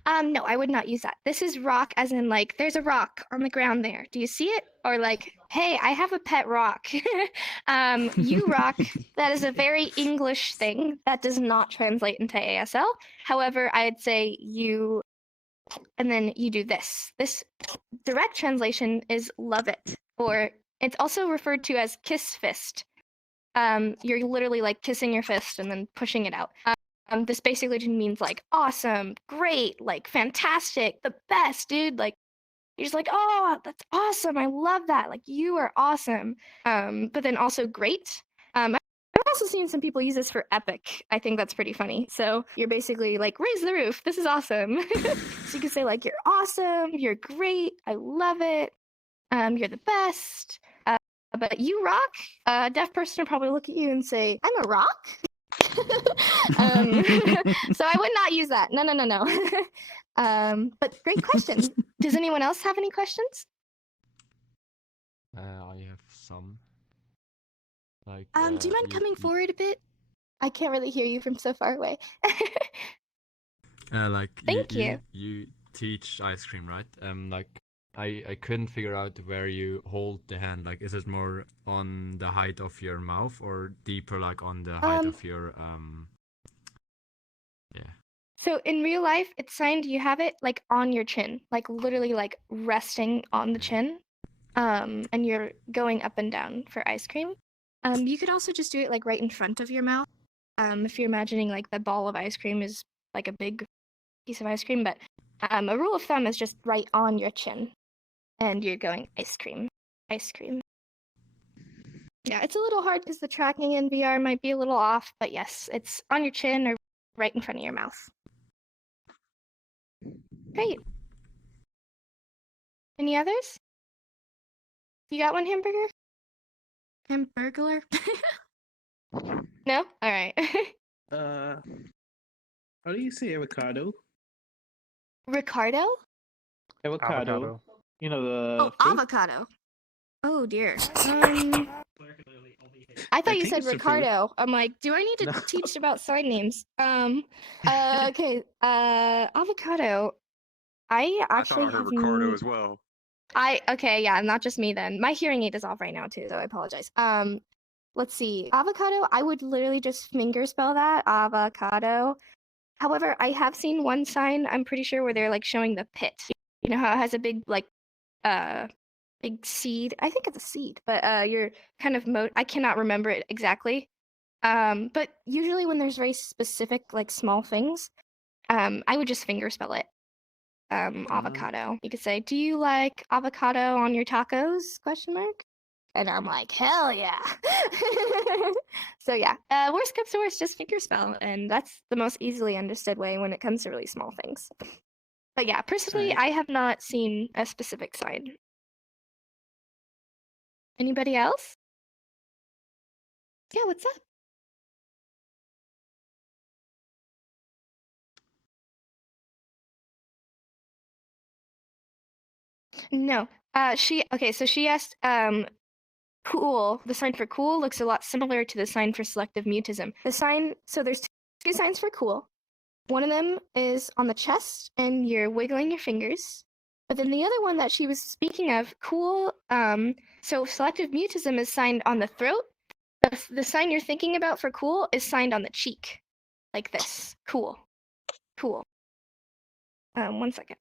No, I would not use that. This is rock as in like there's a rock on the ground there. Do you see it? Or like, hey, I have a pet rock. You rock, that is a very English thing that does not translate into ASL. However, I'd say you and then you do this. This direct translation is love it, or it's also referred to as kiss fist. You're literally like kissing your fist and then pushing it out. This basically just means like awesome, great, like fantastic, the best, dude. Like you're just like, oh, that's awesome. I love that. Like you are awesome. But then also great. I've also seen some people use this for epic. I think that's pretty funny. So you're basically like, raise the roof. This is awesome. So you can say like, you're awesome. You're great. I love it. You're the best. But you rock. A deaf person will probably look at you and say, I'm a rock. So I would not use that. No. But great question. Does anyone else have any questions? I have some. Like, do you mind coming forward a bit? I can't really hear you from so far away. Thank you. You teach ice cream, right? Like, I couldn't figure out where you hold the hand. Like, is it more on the height of your mouth or deeper, like on the height of your yeah. So in real life, it's signed. You have it like on your chin, like literally like resting on the chin, and you're going up and down for ice cream. You could also just do it like right in front of your mouth. If you're imagining like the ball of ice cream is like a big piece of ice cream, but a rule of thumb is just right on your chin, and you're going ice cream, ice cream. Yeah, it's a little hard because the tracking in VR might be a little off, but yes, it's on your chin or right in front of your mouth. Great. Any others? You got one, Hamburger? Hamburglar? No? Alright. How do you say avocado? Ricardo? Avocado. You know the. Oh, fruit? avocado. Oh dear. I thought you think said it's a fruit. Ricardo. I'm like, do I need to No. teach about sign names? Okay. Avocado. I actually I thought I heard have Ricardo as well. okay, yeah, not just me then. My hearing aid is off right now too, so I apologize. Let's see. Avocado, I would literally just finger spell that. Avocado. However, I have seen one sign, I'm pretty sure, where they're like showing the pit. You know how it has a big like big seed. I think it's a seed, but you're kind of I cannot remember it exactly. But usually when there's very specific like small things, I would just finger spell it. Avocado. You could say, "Do you like avocado on your tacos?" Question mark. And I'm like, hell yeah. So yeah, worst comes to worst, just finger spell, and that's the most easily understood way when it comes to really small things. But yeah, personally, I have not seen a specific sign. Anybody else? Yeah, what's up? No. So she asked, cool, the sign for cool looks a lot similar to the sign for selective mutism. So there's two signs for cool. One of them is on the chest, and you're wiggling your fingers. But then the other one that she was speaking of, cool, so selective mutism is signed on the throat. The sign you're thinking about for cool is signed on the cheek. Like this. Cool. Cool. 1 second.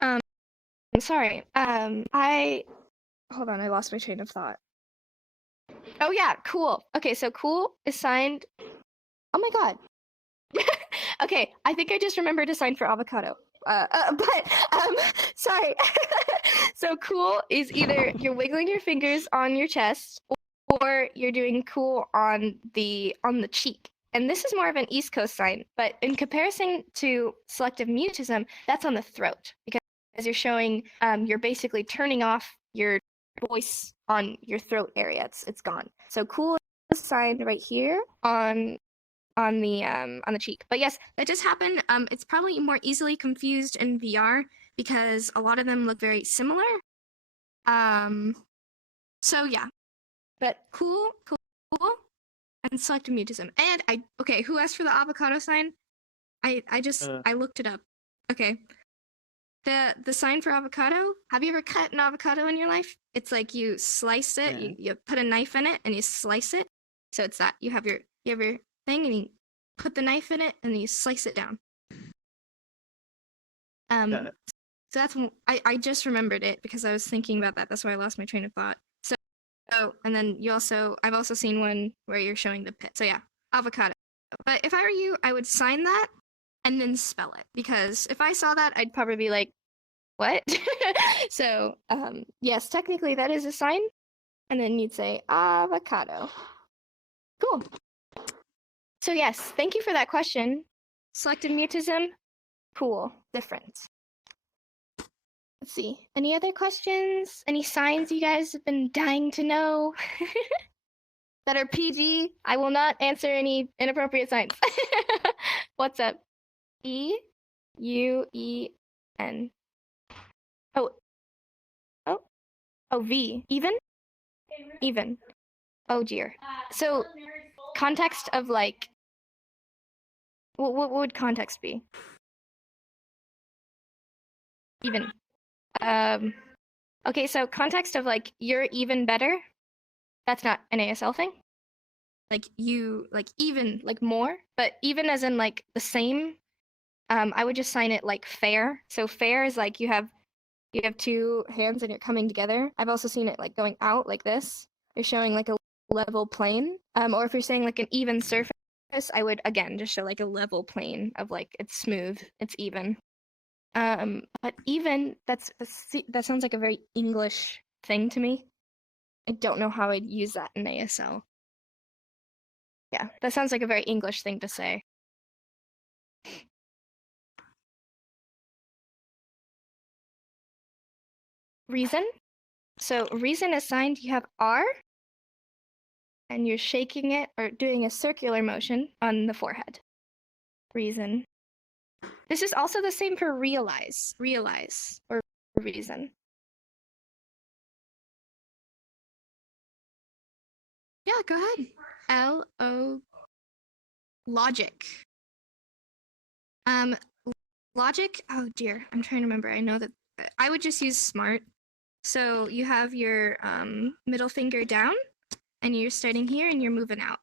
I'm sorry. Hold on, I lost my train of thought. Oh yeah, cool. Okay, so cool is signed. Oh my god. Okay, I think I just remembered a sign for avocado. Sorry. So cool is either you're wiggling your fingers on your chest, or you're doing cool on the cheek. And this is more of an East Coast sign, but in comparison to selective mutism, that's on the throat, because you're showing, you're basically turning off your voice on your throat area. It's gone. So cool is signed right here on the cheek. But yes, that does happen. It's probably more easily confused in VR because a lot of them look very similar. So yeah, but cool, and selective mutism. And okay, who asked for the avocado sign? I looked it up. Okay. The sign for avocado, have you ever cut an avocado in your life? It's like you slice it, you put a knife in it and you slice it. So it's that. You have your thing and you put the knife in it and then you slice it down. So that's I just remembered it because I was thinking about that. That's why I lost my train of thought. So and then I've also seen one where you're showing the pit. So yeah, avocado. But if I were you, I would sign that and then spell it, because if I saw that, I'd probably be like, what? So yes, technically that is a sign, and then you'd say avocado. Cool. So yes, thank you for that question. Selective mutism, cool, different. Let's see. Any other questions? Any signs you guys have been dying to know? That are PG? I will not answer any inappropriate signs. What's up? E-U-E-N. Oh, V. Even? Even. Oh dear. So, context of like, what would context be? Even. Okay, so context of like, you're even better. That's not an ASL thing. Like you, like even, like more, but even as in like the same. I would just sign it like fair. So fair is like you have two hands and you're coming together. I've also seen it like going out like this. You're showing like a level plane. Or if you're saying like an even surface, I would again just show like a level plane of like it's smooth, it's even. But even that sounds like a very English thing to me. I don't know how I'd use that in ASL. Yeah, that sounds like a very English thing to say. Reason. So reason assigned, you have R, and you're shaking it or doing a circular motion on the forehead. Reason. This is also the same for realize, or reason. Yeah, go ahead. L-O, logic. Logic, oh dear, I'm trying to remember. I know that I would just use smart. So you have your middle finger down, and you're starting here and you're moving out.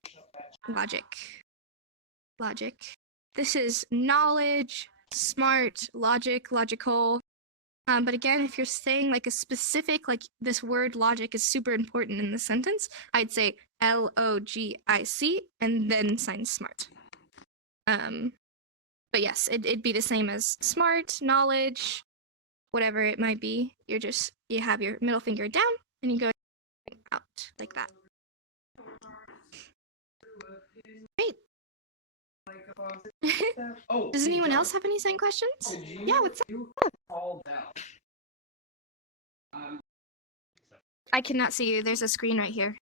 Logic. This is knowledge, smart, logic, logical. But again, if you're saying like a specific, like this word logic is super important in the sentence, I'd say L-O-G-I-C and then sign smart. But yes, it'd be the same as smart, knowledge, whatever it might be. You have your middle finger down and you go out like that. Great. Does anyone else have any sign questions? Yeah, what's up? I cannot see you. There's a screen right here.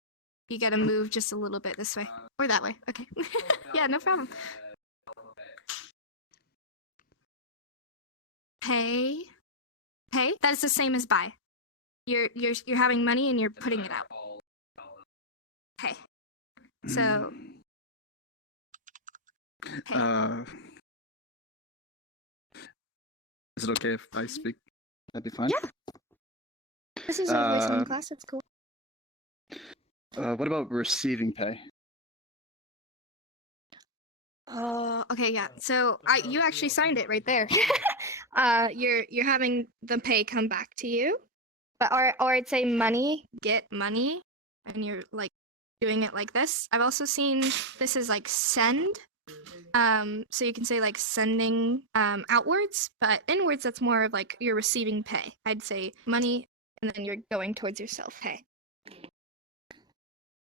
You gotta move just a little bit this way. Or that way. Okay. Yeah, no problem. Pay. Pay? That's the same as buy. You're having money and you're putting it out. Pay. So pay. Is it okay if I speak? That'd be fine. Yeah. This is a voice on class, it's cool. What about receiving pay? Okay, yeah. So you actually signed it right there. You're having the pay come back to you, but or I'd say money, get money, and you're like doing it like this. I've also seen this is like send. So you can say like sending outwards, but inwards that's more of like you're receiving pay. I'd say money, and then you're going towards your self-pay.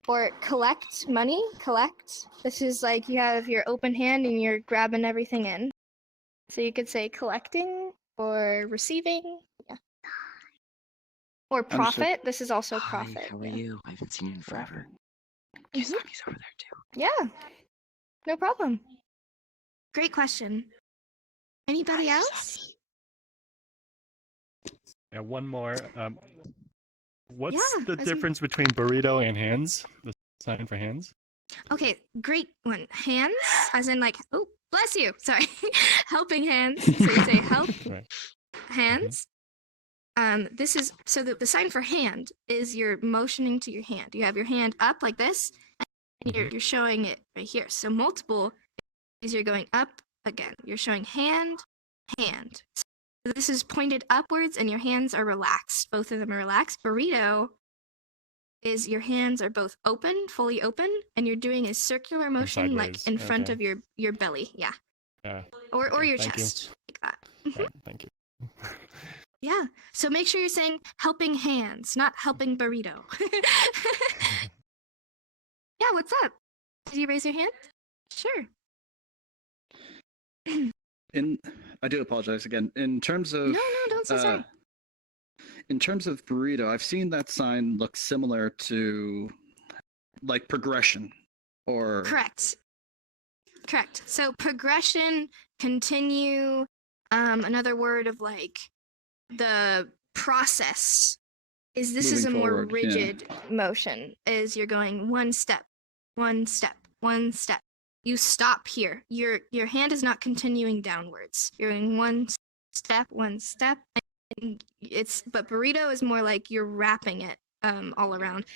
Or collect money, collect. This is like you have your open hand and you're grabbing everything in. So you could say collecting or receiving. Yeah. Or profit. Understood. This is also profit. How are you? I haven't seen you in forever. Mhm. Kisami's over there too. Yeah. No problem. Great question. Anybody else? Yeah, one more. What's Yeah, the I see. difference between burrito and hands? The sign for hands? Okay, great one. Hands, as in like, oh, bless you. Sorry. Helping hands. So you say help Right. hands. This is so the sign for hand is you're motioning to your hand. You have your hand up like this, and you're showing it right here. So multiple is you're going up again. You're showing hand, hand. So this is pointed upwards, and your hands are relaxed. Both of them are relaxed. Burrito is your hands are both open, fully open, and you're doing a circular motion like sideways. in front Okay. of your belly. Yeah. Yeah. Or your Thank you. chest. Like that. Right, thank you. Yeah. So make sure you're saying helping hands, not helping burrito. Yeah, what's up? Did you raise your hand? Sure. I do apologize again. In terms of No, don't say sorry. In terms of burrito, I've seen that sign look similar to like progression or Correct. So progression, continue, another word of like the process is this is a Moving more forward, yeah. rigid motion is you're going one step, one step, one step. You stop here. Your hand is not continuing downwards. You're going one step, and but burrito is more like you're wrapping it all around.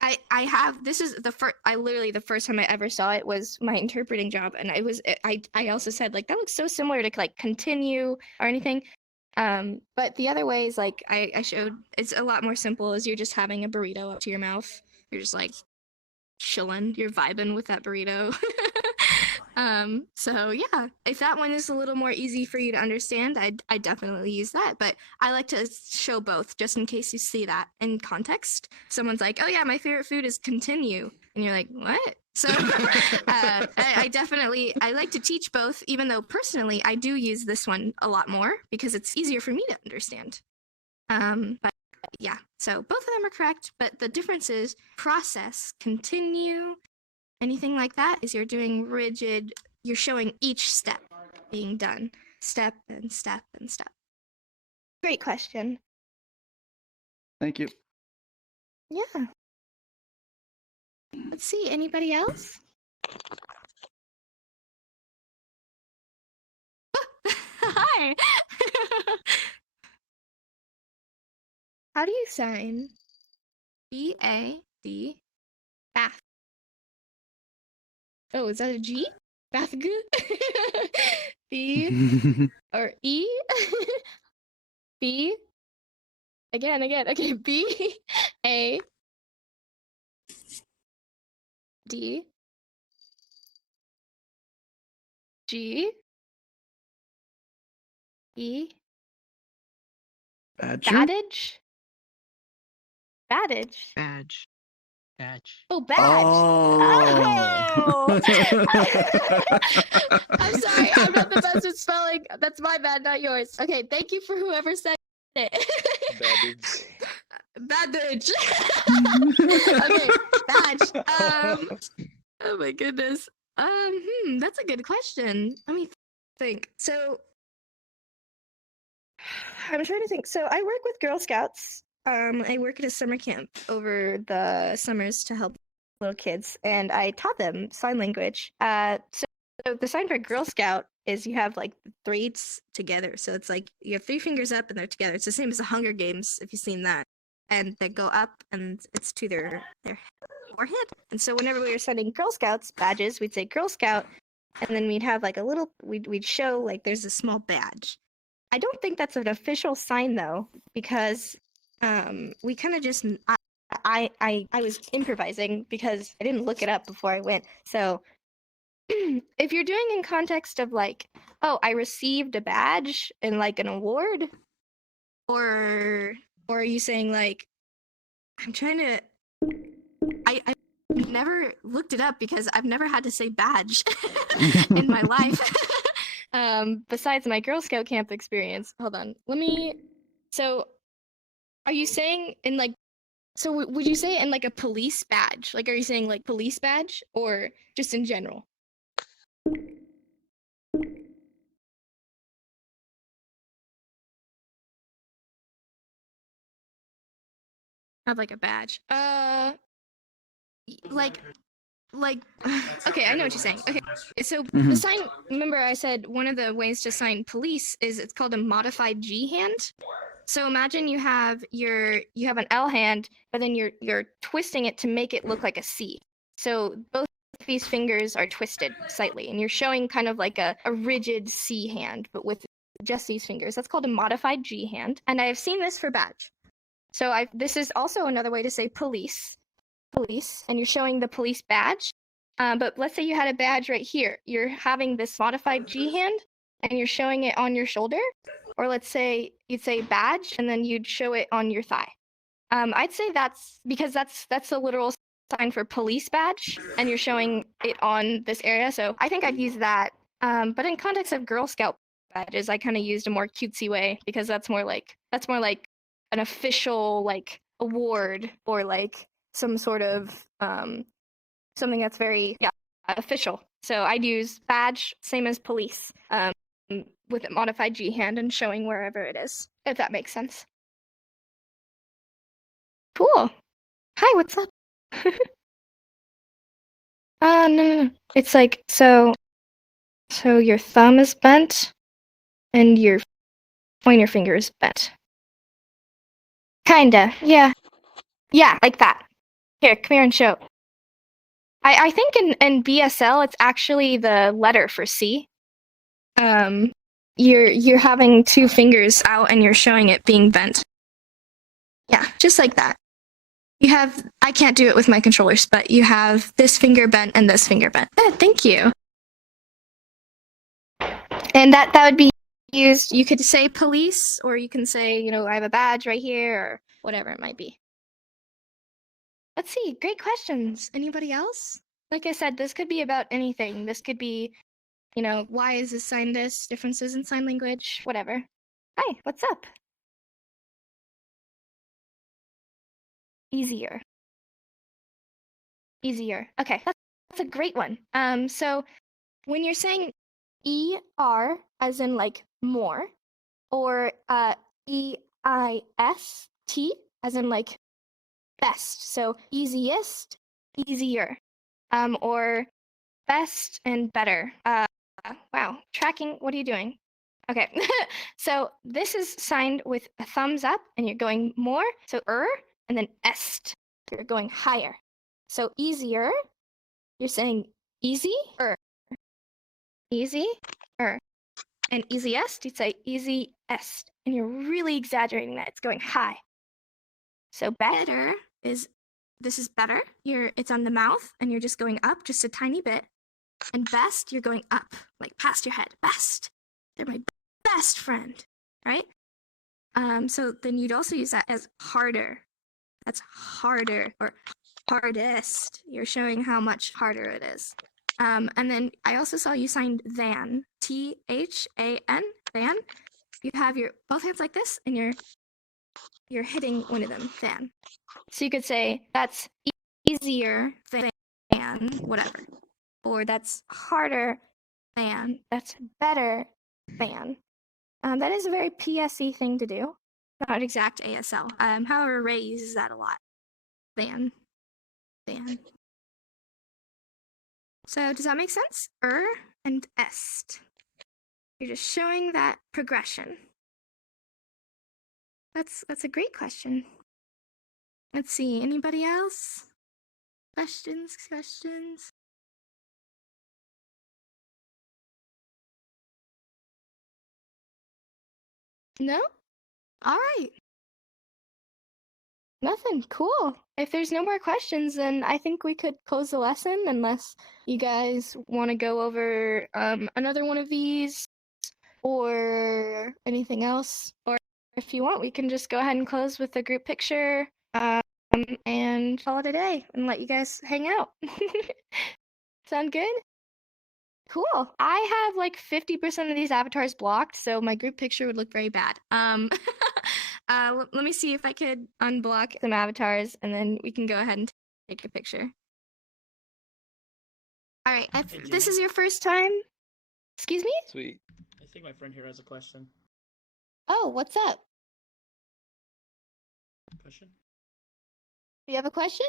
I have, this is the first, I literally, the first time I ever saw it was my interpreting job, and I also said, like, that looks so similar to, like, continue or anything. But the other way is, like, I showed, it's a lot more simple, is you're just having a burrito up to your mouth. You're just, like, chilling, you're vibing with that burrito. So yeah, if that one is a little more easy for you to understand, I definitely use that. But I like to show both, just in case you see that in context. Someone's like, "Oh yeah, my favorite food is continue," and you're like, "What?" So I definitely I like to teach both, even though personally I do use this one a lot more because it's easier for me to understand. But yeah, so both of them are correct, but the difference is process, continue, anything like that is you're doing rigid, you're showing each step being done, step and step and step. Great question. Thank you. Yeah. Let's see, anybody else? Hi. How do you sign B-A-D bath? Oh, is that a G? Bathg? B or E? B? Again. Okay, B A D G E Badger? Badge? Badge? Badge. Badge. Oh, badge. Oh. I'm sorry, I'm not the best at spelling. That's my bad, not yours. Okay, thank you for whoever said it. Badge. Okay, badge. Oh my goodness. That's a good question. Let me think. So I'm trying to think. So I work with Girl Scouts. I work at a summer camp over the summers to help little kids, and I taught them sign language. So the sign for Girl Scout is you have like three together. So it's like you have three fingers up and they're together. It's the same as the Hunger Games, if you've seen that. And they go up and it's to their forehead. And so whenever we were sending Girl Scouts badges, we'd say Girl Scout, and then we'd have like a little, we'd show like there's a small badge. I don't think that's an official sign though, because we kind of just I was improvising because I didn't look it up before I went. So if you're doing in context of like, oh, I received a badge and like an award, or are you saying like, I'm trying to, I never looked it up because I've never had to say badge in my life. Besides my Girl Scout camp experience. Hold on. So are you saying in like, so would you say in like a police badge? Like, are you saying like police badge or just in general? Have like a badge. Like, okay, I know what you're saying. Okay, so the sign, remember I said one of the ways to sign police is it's called a modified G hand. So imagine you have an L hand, but then you're twisting it to make it look like a C. So both these fingers are twisted slightly, and you're showing kind of like a rigid C hand, but with just these fingers. That's called a modified G hand, and I've seen this for badge. So this is also another way to say police, and you're showing the police badge. But let's say you had a badge right here. You're having this modified G hand, and you're showing it on your shoulder. Or let's say you'd say badge, and then you'd show it on your thigh. I'd say that's because that's a literal sign for police badge, and you're showing it on this area. So I think I'd use that. But in context of Girl Scout badges, I kind of used a more cutesy way because that's more like an official like award or like some sort of something that's very official. So I'd use badge, same as police, with a modified G hand and showing wherever it is, if that makes sense. Cool. Hi, what's up? No. It's like, so your thumb is bent and your pointer finger is bent. Kinda, yeah. Yeah, like that. Here, come here and show. I think in BSL it's actually the letter for C. You're having two fingers out and you're showing it being bent. Yeah, just like that. You have, I can't do it with my controllers, but you have this finger bent and this finger bent. Thank you. And that would be used, you could say police, or you can say, you know, I have a badge right here, or whatever it might be. Let's see, great questions. Anybody else? Like I said, this could be about anything. This could be, you know, why is this sign this, differences in sign language, whatever. Hi, what's up? Easier. Easier. Okay, that's a great one. So when you're saying ER as in like more, or EIST as in like best. So easiest, easier, or best and better. Wow, tracking, what are you doing? Okay, so this is signed with a thumbs up and you're going more, so and then est, you're going higher. So easier, you're saying easy, easy, and easiest, you'd say easiest, and you're really exaggerating that, it's going high. So better is, this is better, it's on the mouth, and you're just going up just a tiny bit. And best, you're going up, like past your head. Best. They're my best friend, right? So then you'd also use that as harder. That's harder, or hardest. You're showing how much harder it is. And then I also saw you signed than, THAN, than. You have your both hands like this, and you're hitting one of them, than. So you could say that's easier than whatever. Or that's harder than, that's better than. That is a very PSE thing to do, not exact ASL. However, Ray uses that a lot. Than. So does that make sense? And est. You're just showing that progression. That's a great question. Let's see, anybody else? Questions? No? All right. Nothing. Cool. If there's no more questions, then I think we could close the lesson unless you guys want to go over another one of these or anything else. Or if you want, we can just go ahead and close with a group picture and call it a day and let you guys hang out. Sound good? Cool. I have like 50% of these avatars blocked, so my group picture would look very bad. Let me see if I could unblock some avatars, and then we can go ahead and take a picture. All right, if this is your first time, excuse me? Sweet. I think my friend here has a question. Oh, what's up? Question? You have a question?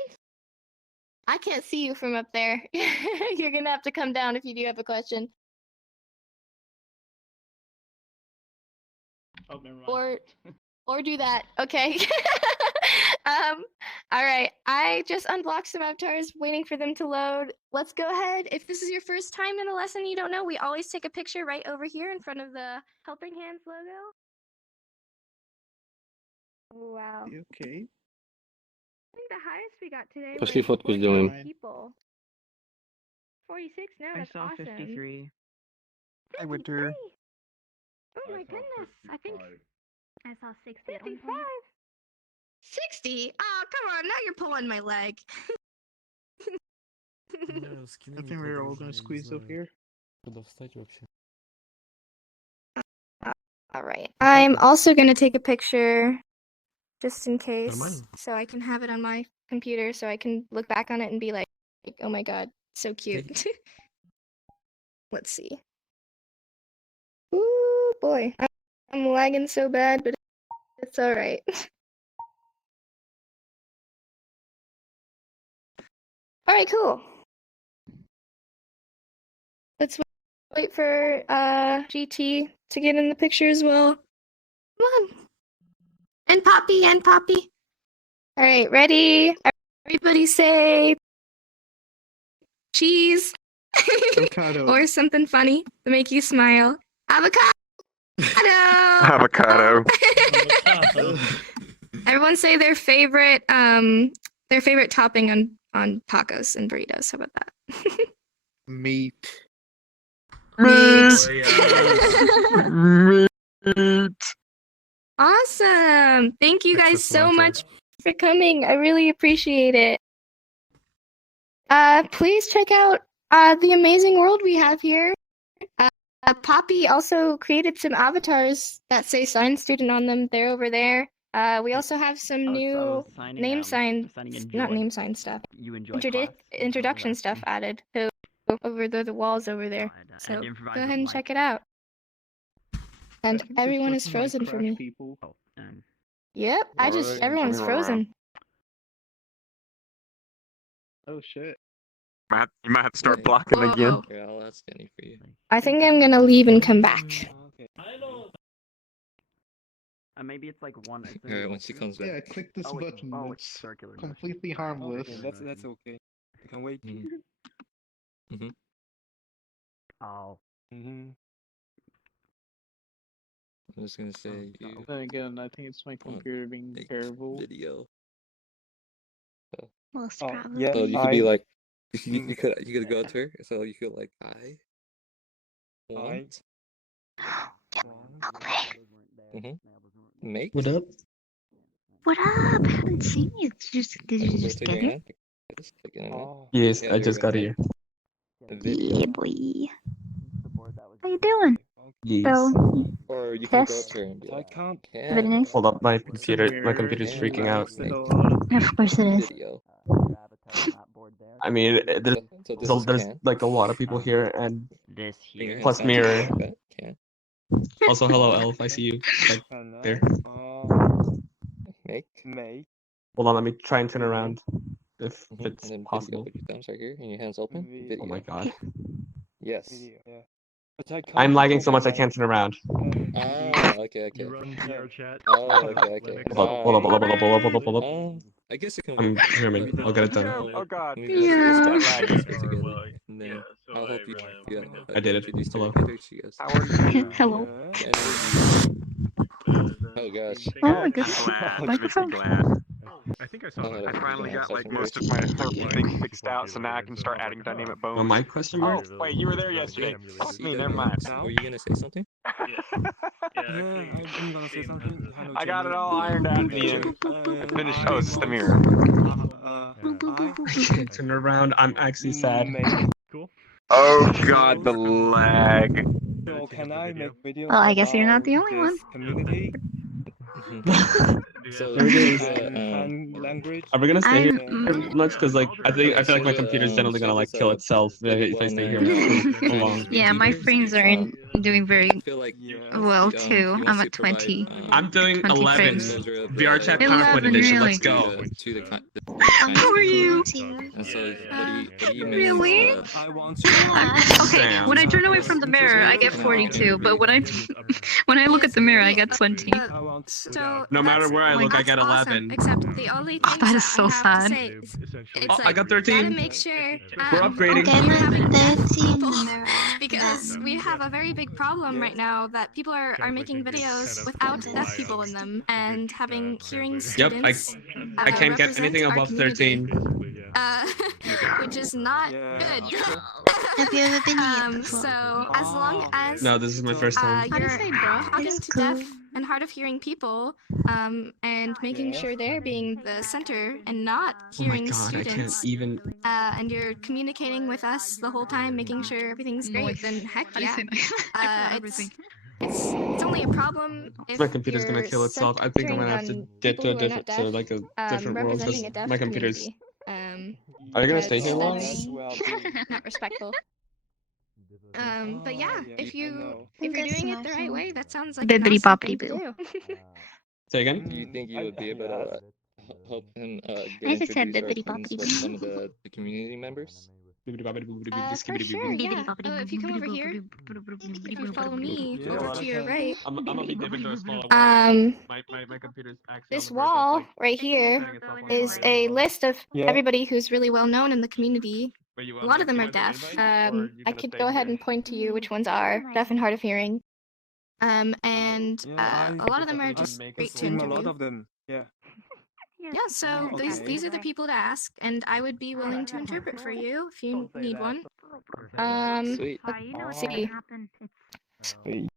I can't see you from up there. You're gonna have to come down if you do have a question. Oh, never mind. Or do that. Okay. All right. I just unblocked some avatars, waiting for them to load. Let's go ahead. If this is your first time in a lesson you don't know, we always take a picture right over here in front of the Helping Hands logo. Wow. Okay. I think the highest we got today Especially was what was 46 doing. people. 46 now, that's saw awesome. 53. Hi, Winter. Oh my goodness. I think I saw 60 at one point. 60? Oh, come on, now you're pulling my leg. I think we're all gonna squeeze up here. All right. I'm also going to take a picture just in case, so I can have it on my computer so I can look back on it and be like, oh my god, so cute. Let's see. Ooh, boy. I'm lagging so bad, but it's all right. All right, cool. Let's wait for GT to get in the picture as well. Come on. And Poppy. All right, ready? Everybody say cheese Avocado. or something funny to make you smile. Avocado. Avocado. Everyone say their favorite topping on tacos and burritos. How about that? Meat. Meat. Meat. Awesome. Thank you Extra guys so cilantro. much for coming. I really appreciate it. Please check out the amazing world we have here. Poppy also created some avatars that say science student on them. They're over there. We also have some new name sign, not name sign stuff. You enjoy class? Introduction stuff added to over the walls over there. So and go ahead and check it out. And everyone is frozen for me. People. Yep, Alright, everyone's let me roll around. frozen. Oh shit. You might have to start blocking again. Whoa. Yeah, I'll ask Danny for you. I think I'm gonna leave and come back. Maybe it's like one. Alright, when she comes back. Yeah, click this button. It's It's circular. completely harmless. That's okay. I can wait. Oh. Mm-hmm. I'm just gonna say you Then again, I think it's my computer being terrible. video. Most probably. Yeah, So you could be like, you could go to her. So you could like, I want. Make. What up? What up? I haven't seen you. Did you just get here? Yes, I just got here. Yeah, boy. How you doing? Yes. So, Or you can go test. to her and be like, Very nice. Hold up, my computer's freaking out. Of course it is. Video. I mean, So this is there's can. like a lot of people here, and This here. plus mirror. Can. Also, hello, Elf. I see you like there. Make. Hold on, let me try and turn around if And it's then possible. Video. Put your thumbs right here and your hands open. Video. Oh my god. Yes. I'm lagging so much I can't turn around. Ah, okay. You run VRchat. Oh, okay. Hold up. I guess it can I'm work. hearing. I'll get it done. Oh god. Yeah. And then I'll help you. I did it. Introduce Hello. you guys. How are you? Hello. Oh gosh. Oh, I guess Glad. microphone. Glad. I think I saw that. I finally got like most of my thing fixed out, so now I can start adding dynamic bones. Oh, my question mark? Oh, wait, you were there yesterday. Fuck me, never mind. Were you gonna say something? I'm gonna say something. I got it all ironed out at the end. Finished. Oh, it's just the mirror. I can't turn around. I'm actually sad. Cool. Oh god, the lag. So can I make videos? Well, I guess you're not the only one. Community. So Language. Are we gonna stay here I'm- much? Because like I feel like my computer's generally gonna like kill itself if I stay here too long. Yeah, my frames are doing very I feel like well too. he I'm wants at to provide, 20. I'm doing 20 11. frames. VRchat PowerPoint 11, edition. really? Let's go. To the How are you? And so what do you Really? I want to. Okay, when I turn away from the mirror, I get 42, but when I look at the mirror, I get 20. I want. So No matter where I look, I get 11. Except the only thing that is so sad. Oh, I got 13. Gotta make sure We're upgrading. okay, we're having 13 because we have a very big problem right now that people are making videos without deaf people in them and having hearing Yep, students. I can't get represent anything our above community. 13. Which is not good. Have you ever been here So as long as No, this is my first time. you're talking to deaf and hard of hearing people, and making sure they're being the center and not Oh my hearing god, I can't students, even. and you're communicating with us the whole time, making sure everything's great, then heck yeah. It's only a problem if My computer's gonna you're kill itself. I think I'm gonna have to centering get on to a people who are not different, deaf, like a different world representing a because deaf my computer's. community. Are you gonna stay here long? That's not respectful. But yeah, if you're doing it the right way, that sounds like an Bibbidi awesome boppidi thing to boo. do. Say again? Do you think you would be able to help him I get just said introduced or bibbidi acquaintance boppidi with boo. some of the community members? For sure, yeah. If you come over here, if you follow me over to your right, I'm never doing small. um, My computer's actually this wall right here is a list of everybody who's really well known in the community. A lot of them are deaf. I could go ahead and point to you which ones are deaf and hard of hearing. And a lot of them are just great to a lot interview. of them. Yeah. Yeah, so these are the people to ask, and I would be willing to interpret for you if you need one. Sweet. Let's see. Sweet.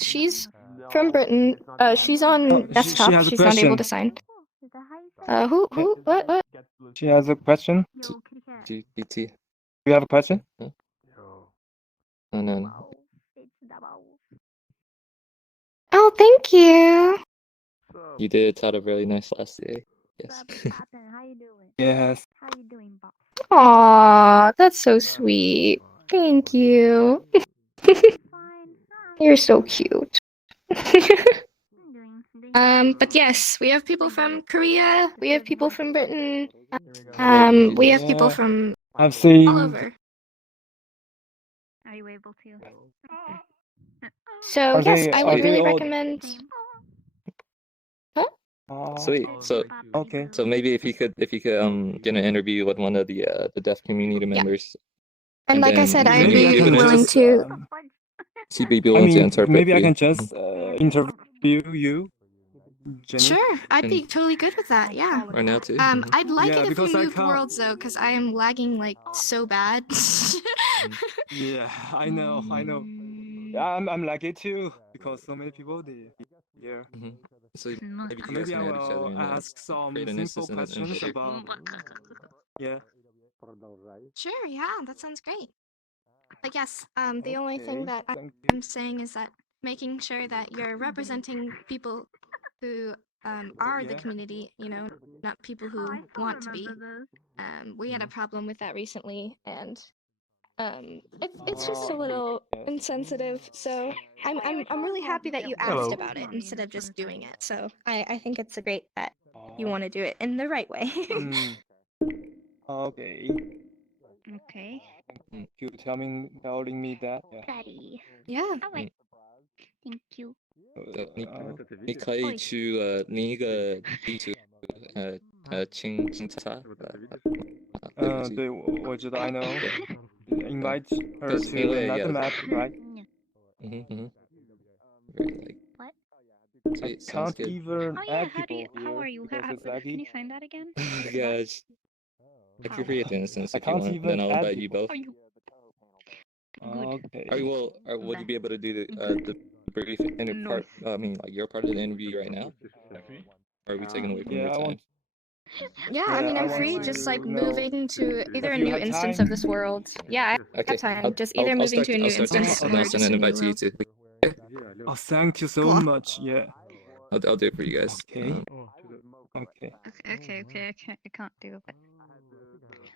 She's from Britain. She's on desktop. has a She's not able question. to sign. What? She has a question. GPT. You have a question? Oh, no. Oh, thank you. You did taught a really nice last day. Yes. Yes. Aw, that's so sweet. Thank you. You're so cute. But yes, we have people from Korea. We have people from Britain. We have people from I've seen. all over. Are you able to? So Are yes, they- I are would they really all- recommend. Sweet. So okay. So maybe if you could get an interview with one of the deaf community members. And like I then said, I'd maybe be give it a willing just- to. She'd be I willing to mean, interpret. maybe for I you. can just interview you. Jenny. Sure, I'd be totally good with that. Yeah. Right now too. I'd like Yeah, it if because you I moved can't- worlds though, because I am lagging like so bad. Yeah, I know. I'm lucky too because so many people they yeah. So maybe you guys Maybe I can add each other will and ask some create an simple instance and questions about. Yeah. Sure, yeah, that sounds great. But yes, the only thing Okay, that thank I'm saying is that making sure that you're representing people who are the Yeah. community, you know, not people who want to be. We had a problem with that recently, and it's just a little insensitive. So I'm really happy that you asked Hello. about it instead of just doing it. So I think it's great that you want to do it in the right way. Mm. Okay. Okay. Thank you telling me that. Yeah. Daddy. Yeah. Oh wait. Thank you. 你可以去那个地图清查对不起对，我知道 I know. Invite her Because to anyway, another yeah. map, right? Very, What? sweet, sounds Can't good. even Oh yeah. add How do you? people How here are you? because it's Can laggy. you sign that again? Gosh. I can create the instance I if you can't want, even then I'll add invite you people. both. Are you? Okay. Would you be able to do the brief part? I mean, like your part of the interview right now? Or are we taking away from Yeah, your I time? want. Yeah, I mean, I I'm want free, to just like know moving to either a if you new have instance time. of this world. Yeah, I Okay, have time. Just either I'll moving start, to a new I'll start the instance and or I'll send just an a new invite to you world. too. Oh, thank you so Cool. much. Yeah. I'll do it for you guys. Okay. Okay. Okay. I can't do it.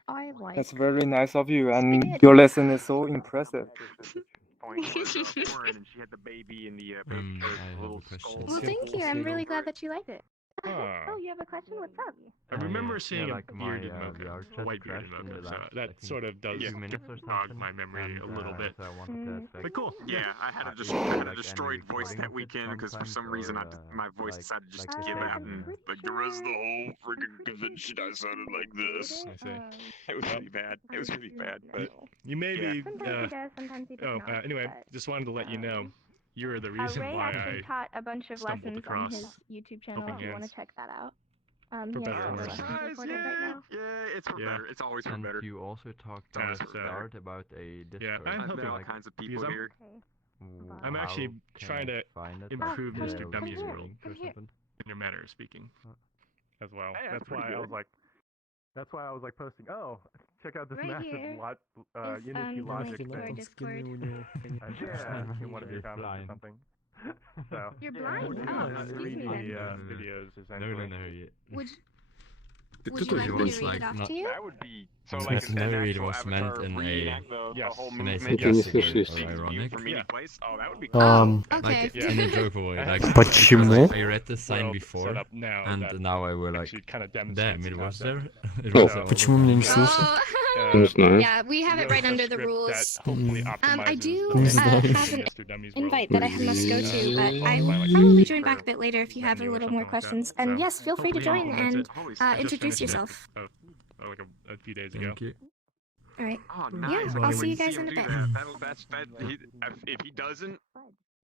I like. That's very nice of you, and your lesson is so impressive. Well, thank you. I'm really glad that you liked it. Oh, you have a question? What's up? I remember seeing like a my bearded mocha, a white bearded crashed in the mocha, so last, I that think, sort of does 2 minutes or jog something, my memory and, a little bit. So I wanted to ask, But cool. Yeah, I had a like, destroyed any voice that recording of it weekend because for some sometimes, reason or, my voice decided just like to the give out, same, and like the rest of the whole freaking convention I sounded like this. I see. It was really bad. It was really bad, but You may be. Sometimes he does, sometimes he does Oh, not. anyway, but, just wanted to let you know, you're the reason Ray why actually I taught a bunch of stumbled lessons on across his YouTube channel Helping if you want to Hands. check that out. For He has better or all the worse. lessons recorded right now. yeah, it's for Yeah. better. It's always for And better. you also talked Yeah, at the so- start about a Discord. Yeah, I'm I've helping met all like kinds of because people I'm- here. I'm actually How can trying I to find it? improve Like, Mr. the Dummy's link world or something? in your manner of speaking as well. Hey, that's why I was like. That's why I was like posting. Oh, check out this Right massive here Unity the logic link to our thing. Discord. Yeah, in one of your comments or blind. something. So. You're blind? Would you Oh, like to excuse read me the then. videos No, essentially? Would The Would you like me tutorial to is read like it off not. to you? That would be so Yes, like no, an it actual was meant avatar in a reenact the Yes. whole in a movement. yes, Yes. or ironic. For me Yeah. place. Oh, that would be Oh, Like okay. Yeah. in a joyful way. Like Почему? I read the sign World before, set up now and that now I will like. actually kind of Damn, demonstrates it the was concept. there. It was So- there. Почему меня не Oh, That's nice. Yeah, we have it wrote right a under the script rules. that hopefully I optimizes do the have language in an Mr. Dummy's world. invite that I must go to, but I will Qualify, like, probably a join back a per bit later if you have a venue or little more something like that. questions. And So, yes, feel free to hopefully he join implements and it. I just introduce finished it, yourself. like a few days ago. Thank you. All right. Oh, Yeah, nice. I I'll can't see wait you to guys him in a do bit. that. If he doesn't,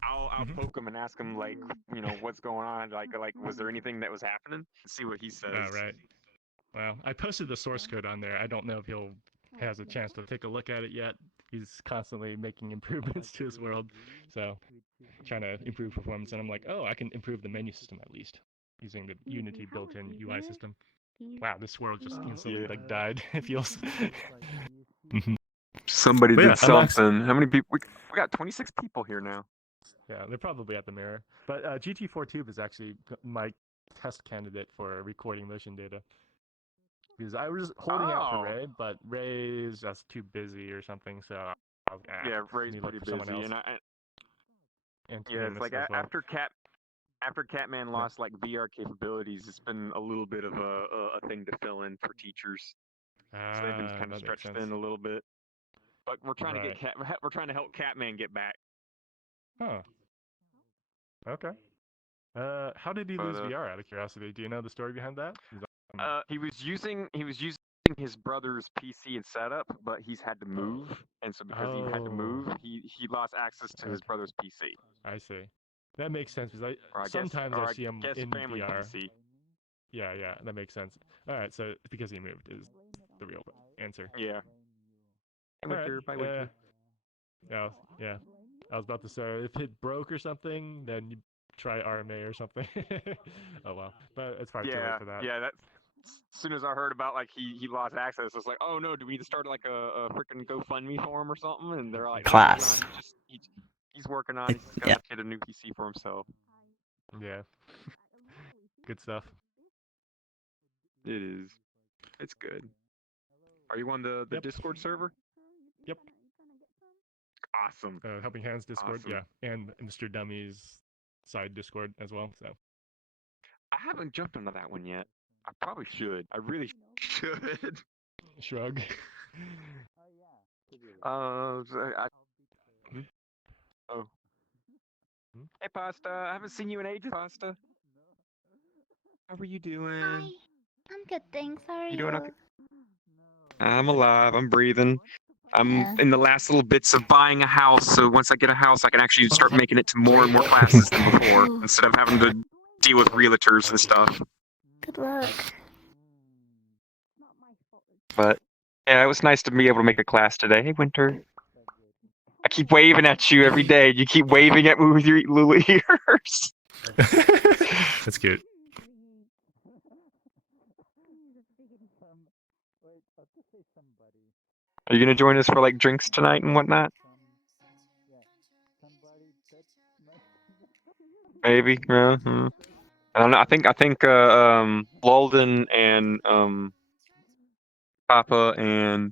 I'll poke him and ask him like, you know, what's going on? Like was there anything that was happening? See what he says. Oh, right. Well, I posted the source code on there. I don't know if he'll has a chance to take a look at it yet. He's constantly making improvements to his world, so trying to improve performance. And I'm like, oh, I can improve the menu system at least using the Unity built-in UI system. Wow, this world just instantly like died. It feels. Somebody But did yeah, something. How many people? We got 26 people here now. Yeah, they're probably at the mirror. But GT4 Tube is actually my test candidate for recording motion data. Because I was holding out for Ray, but Ray is just too busy or something, so I was Yeah, let Ray's me look pretty for someone busy, else. and And yeah, it's Amos like as well. after Catman lost like VR capabilities, it's been a little bit of a thing to fill in for teachers. So they've been kind of stretched thin a little bit. But we're trying to get we're trying to help Catman get back. Huh. Okay. How did he lose VR out of curiosity? Do you know the story behind that? He was using his brother's PC and setup, but he's had to move, and so because he had to move, he lost access to his brother's PC. I see. That makes sense because I sometimes I see him in family VR. PC. Yeah, that makes sense. All right, so it's because he moved is the real answer. Yeah. Winter, by winter. Oh, yeah. I was about to say if it broke or something, then you try RMA or something. Oh well, but it's probably too late for that. Yeah. That's as soon as I heard about like he lost access, I was like, oh no, do we need to start like a freaking GoFundMe for him or something? And they're like, Class. No, he's working on. He's just gonna get a new PC for himself. Yeah. Good stuff. It is. It's good. Are you on the Discord server? Yep. Awesome. Helping Hands Discord, Awesome. yeah, and Mr. Dummy's side Discord as well. So I haven't jumped into that one yet. I probably should. I really should. Shrug. Oh. Hey, Pasta. I haven't seen you in ages, Pasta. How are you doing? Hi. I'm good, thanks. How are you? You doing okay? I'm alive. I'm breathing. I'm Yeah. in the last little bits of buying a house, so once I get a house, I can actually start making it to more and more classes than before, instead of having to deal with realtors and stuff. Good luck. But yeah, it was nice to be able to make a class today. Hey, Winter. I keep waving at you every day. You keep waving at me with your little ears. That's cute. Are you gonna join us for like drinks tonight and whatnot? Maybe. I don't know. I think Walden and Papa and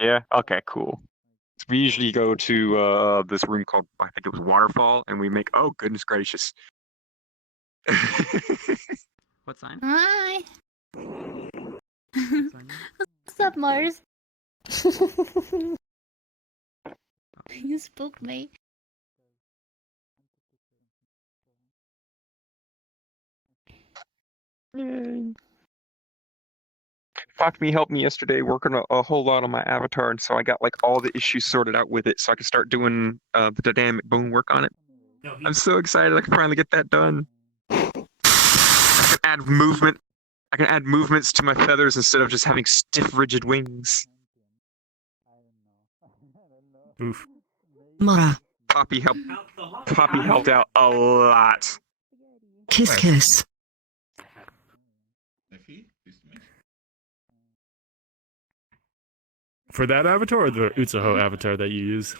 yeah. Okay. Cool. So we usually go to this room called, I think it was Waterfall, and we make. Oh goodness gracious. What sign? Hi. What's up, Mars? You spooked me. Yay. Fuck me helped me yesterday working a whole lot on my avatar, and so I got like all the issues sorted out with it, so I can start doing the dynamic bone work on it. I'm so excited I can finally get that done. I can add movement. I can add movements to my feathers instead of just having stiff, rigid wings. Oof. Mara. Poppy helped out a lot. Kiss kiss. For that avatar or the Utsuho avatar that you use?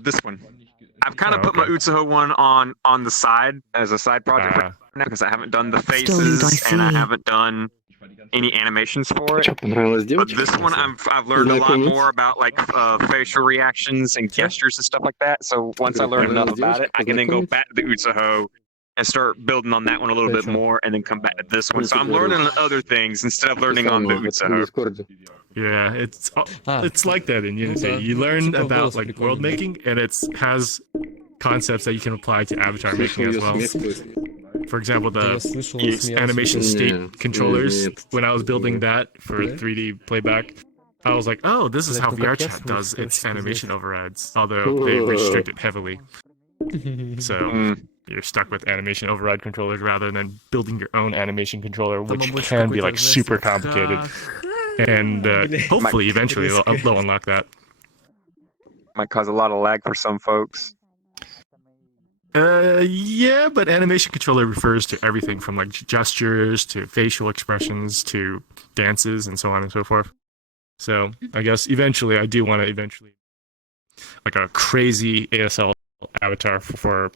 This one. I've kind of put my Utsuho one on the side as a side project right now because I haven't done the faces and I haven't done any animations for it. But this one, I've learned a lot more about like facial reactions and gestures and stuff like that. So once I learn enough about it, I can then go back to the Utsuho and start building on that one a little bit more, and then come back to this one. So I'm learning other things instead of learning on the Utsa. Yeah, it's like that in Unity. You learn about like world making, and it has concepts that you can apply to avatar making as well. For example, the animation state controllers. When I was building that for 3D playback, I was like, oh, this is how VRchat does its animation overrides, although they restrict it heavily. So you're stuck with animation override controllers rather than building your own animation controller, which can be like super complicated. And hopefully, eventually, they'll unlock that. Might cause a lot of lag for some folks. Yeah, but animation controller refers to everything from like gestures to facial expressions to dances and so on and so forth. So I guess eventually I do want to like a crazy ASL avatar for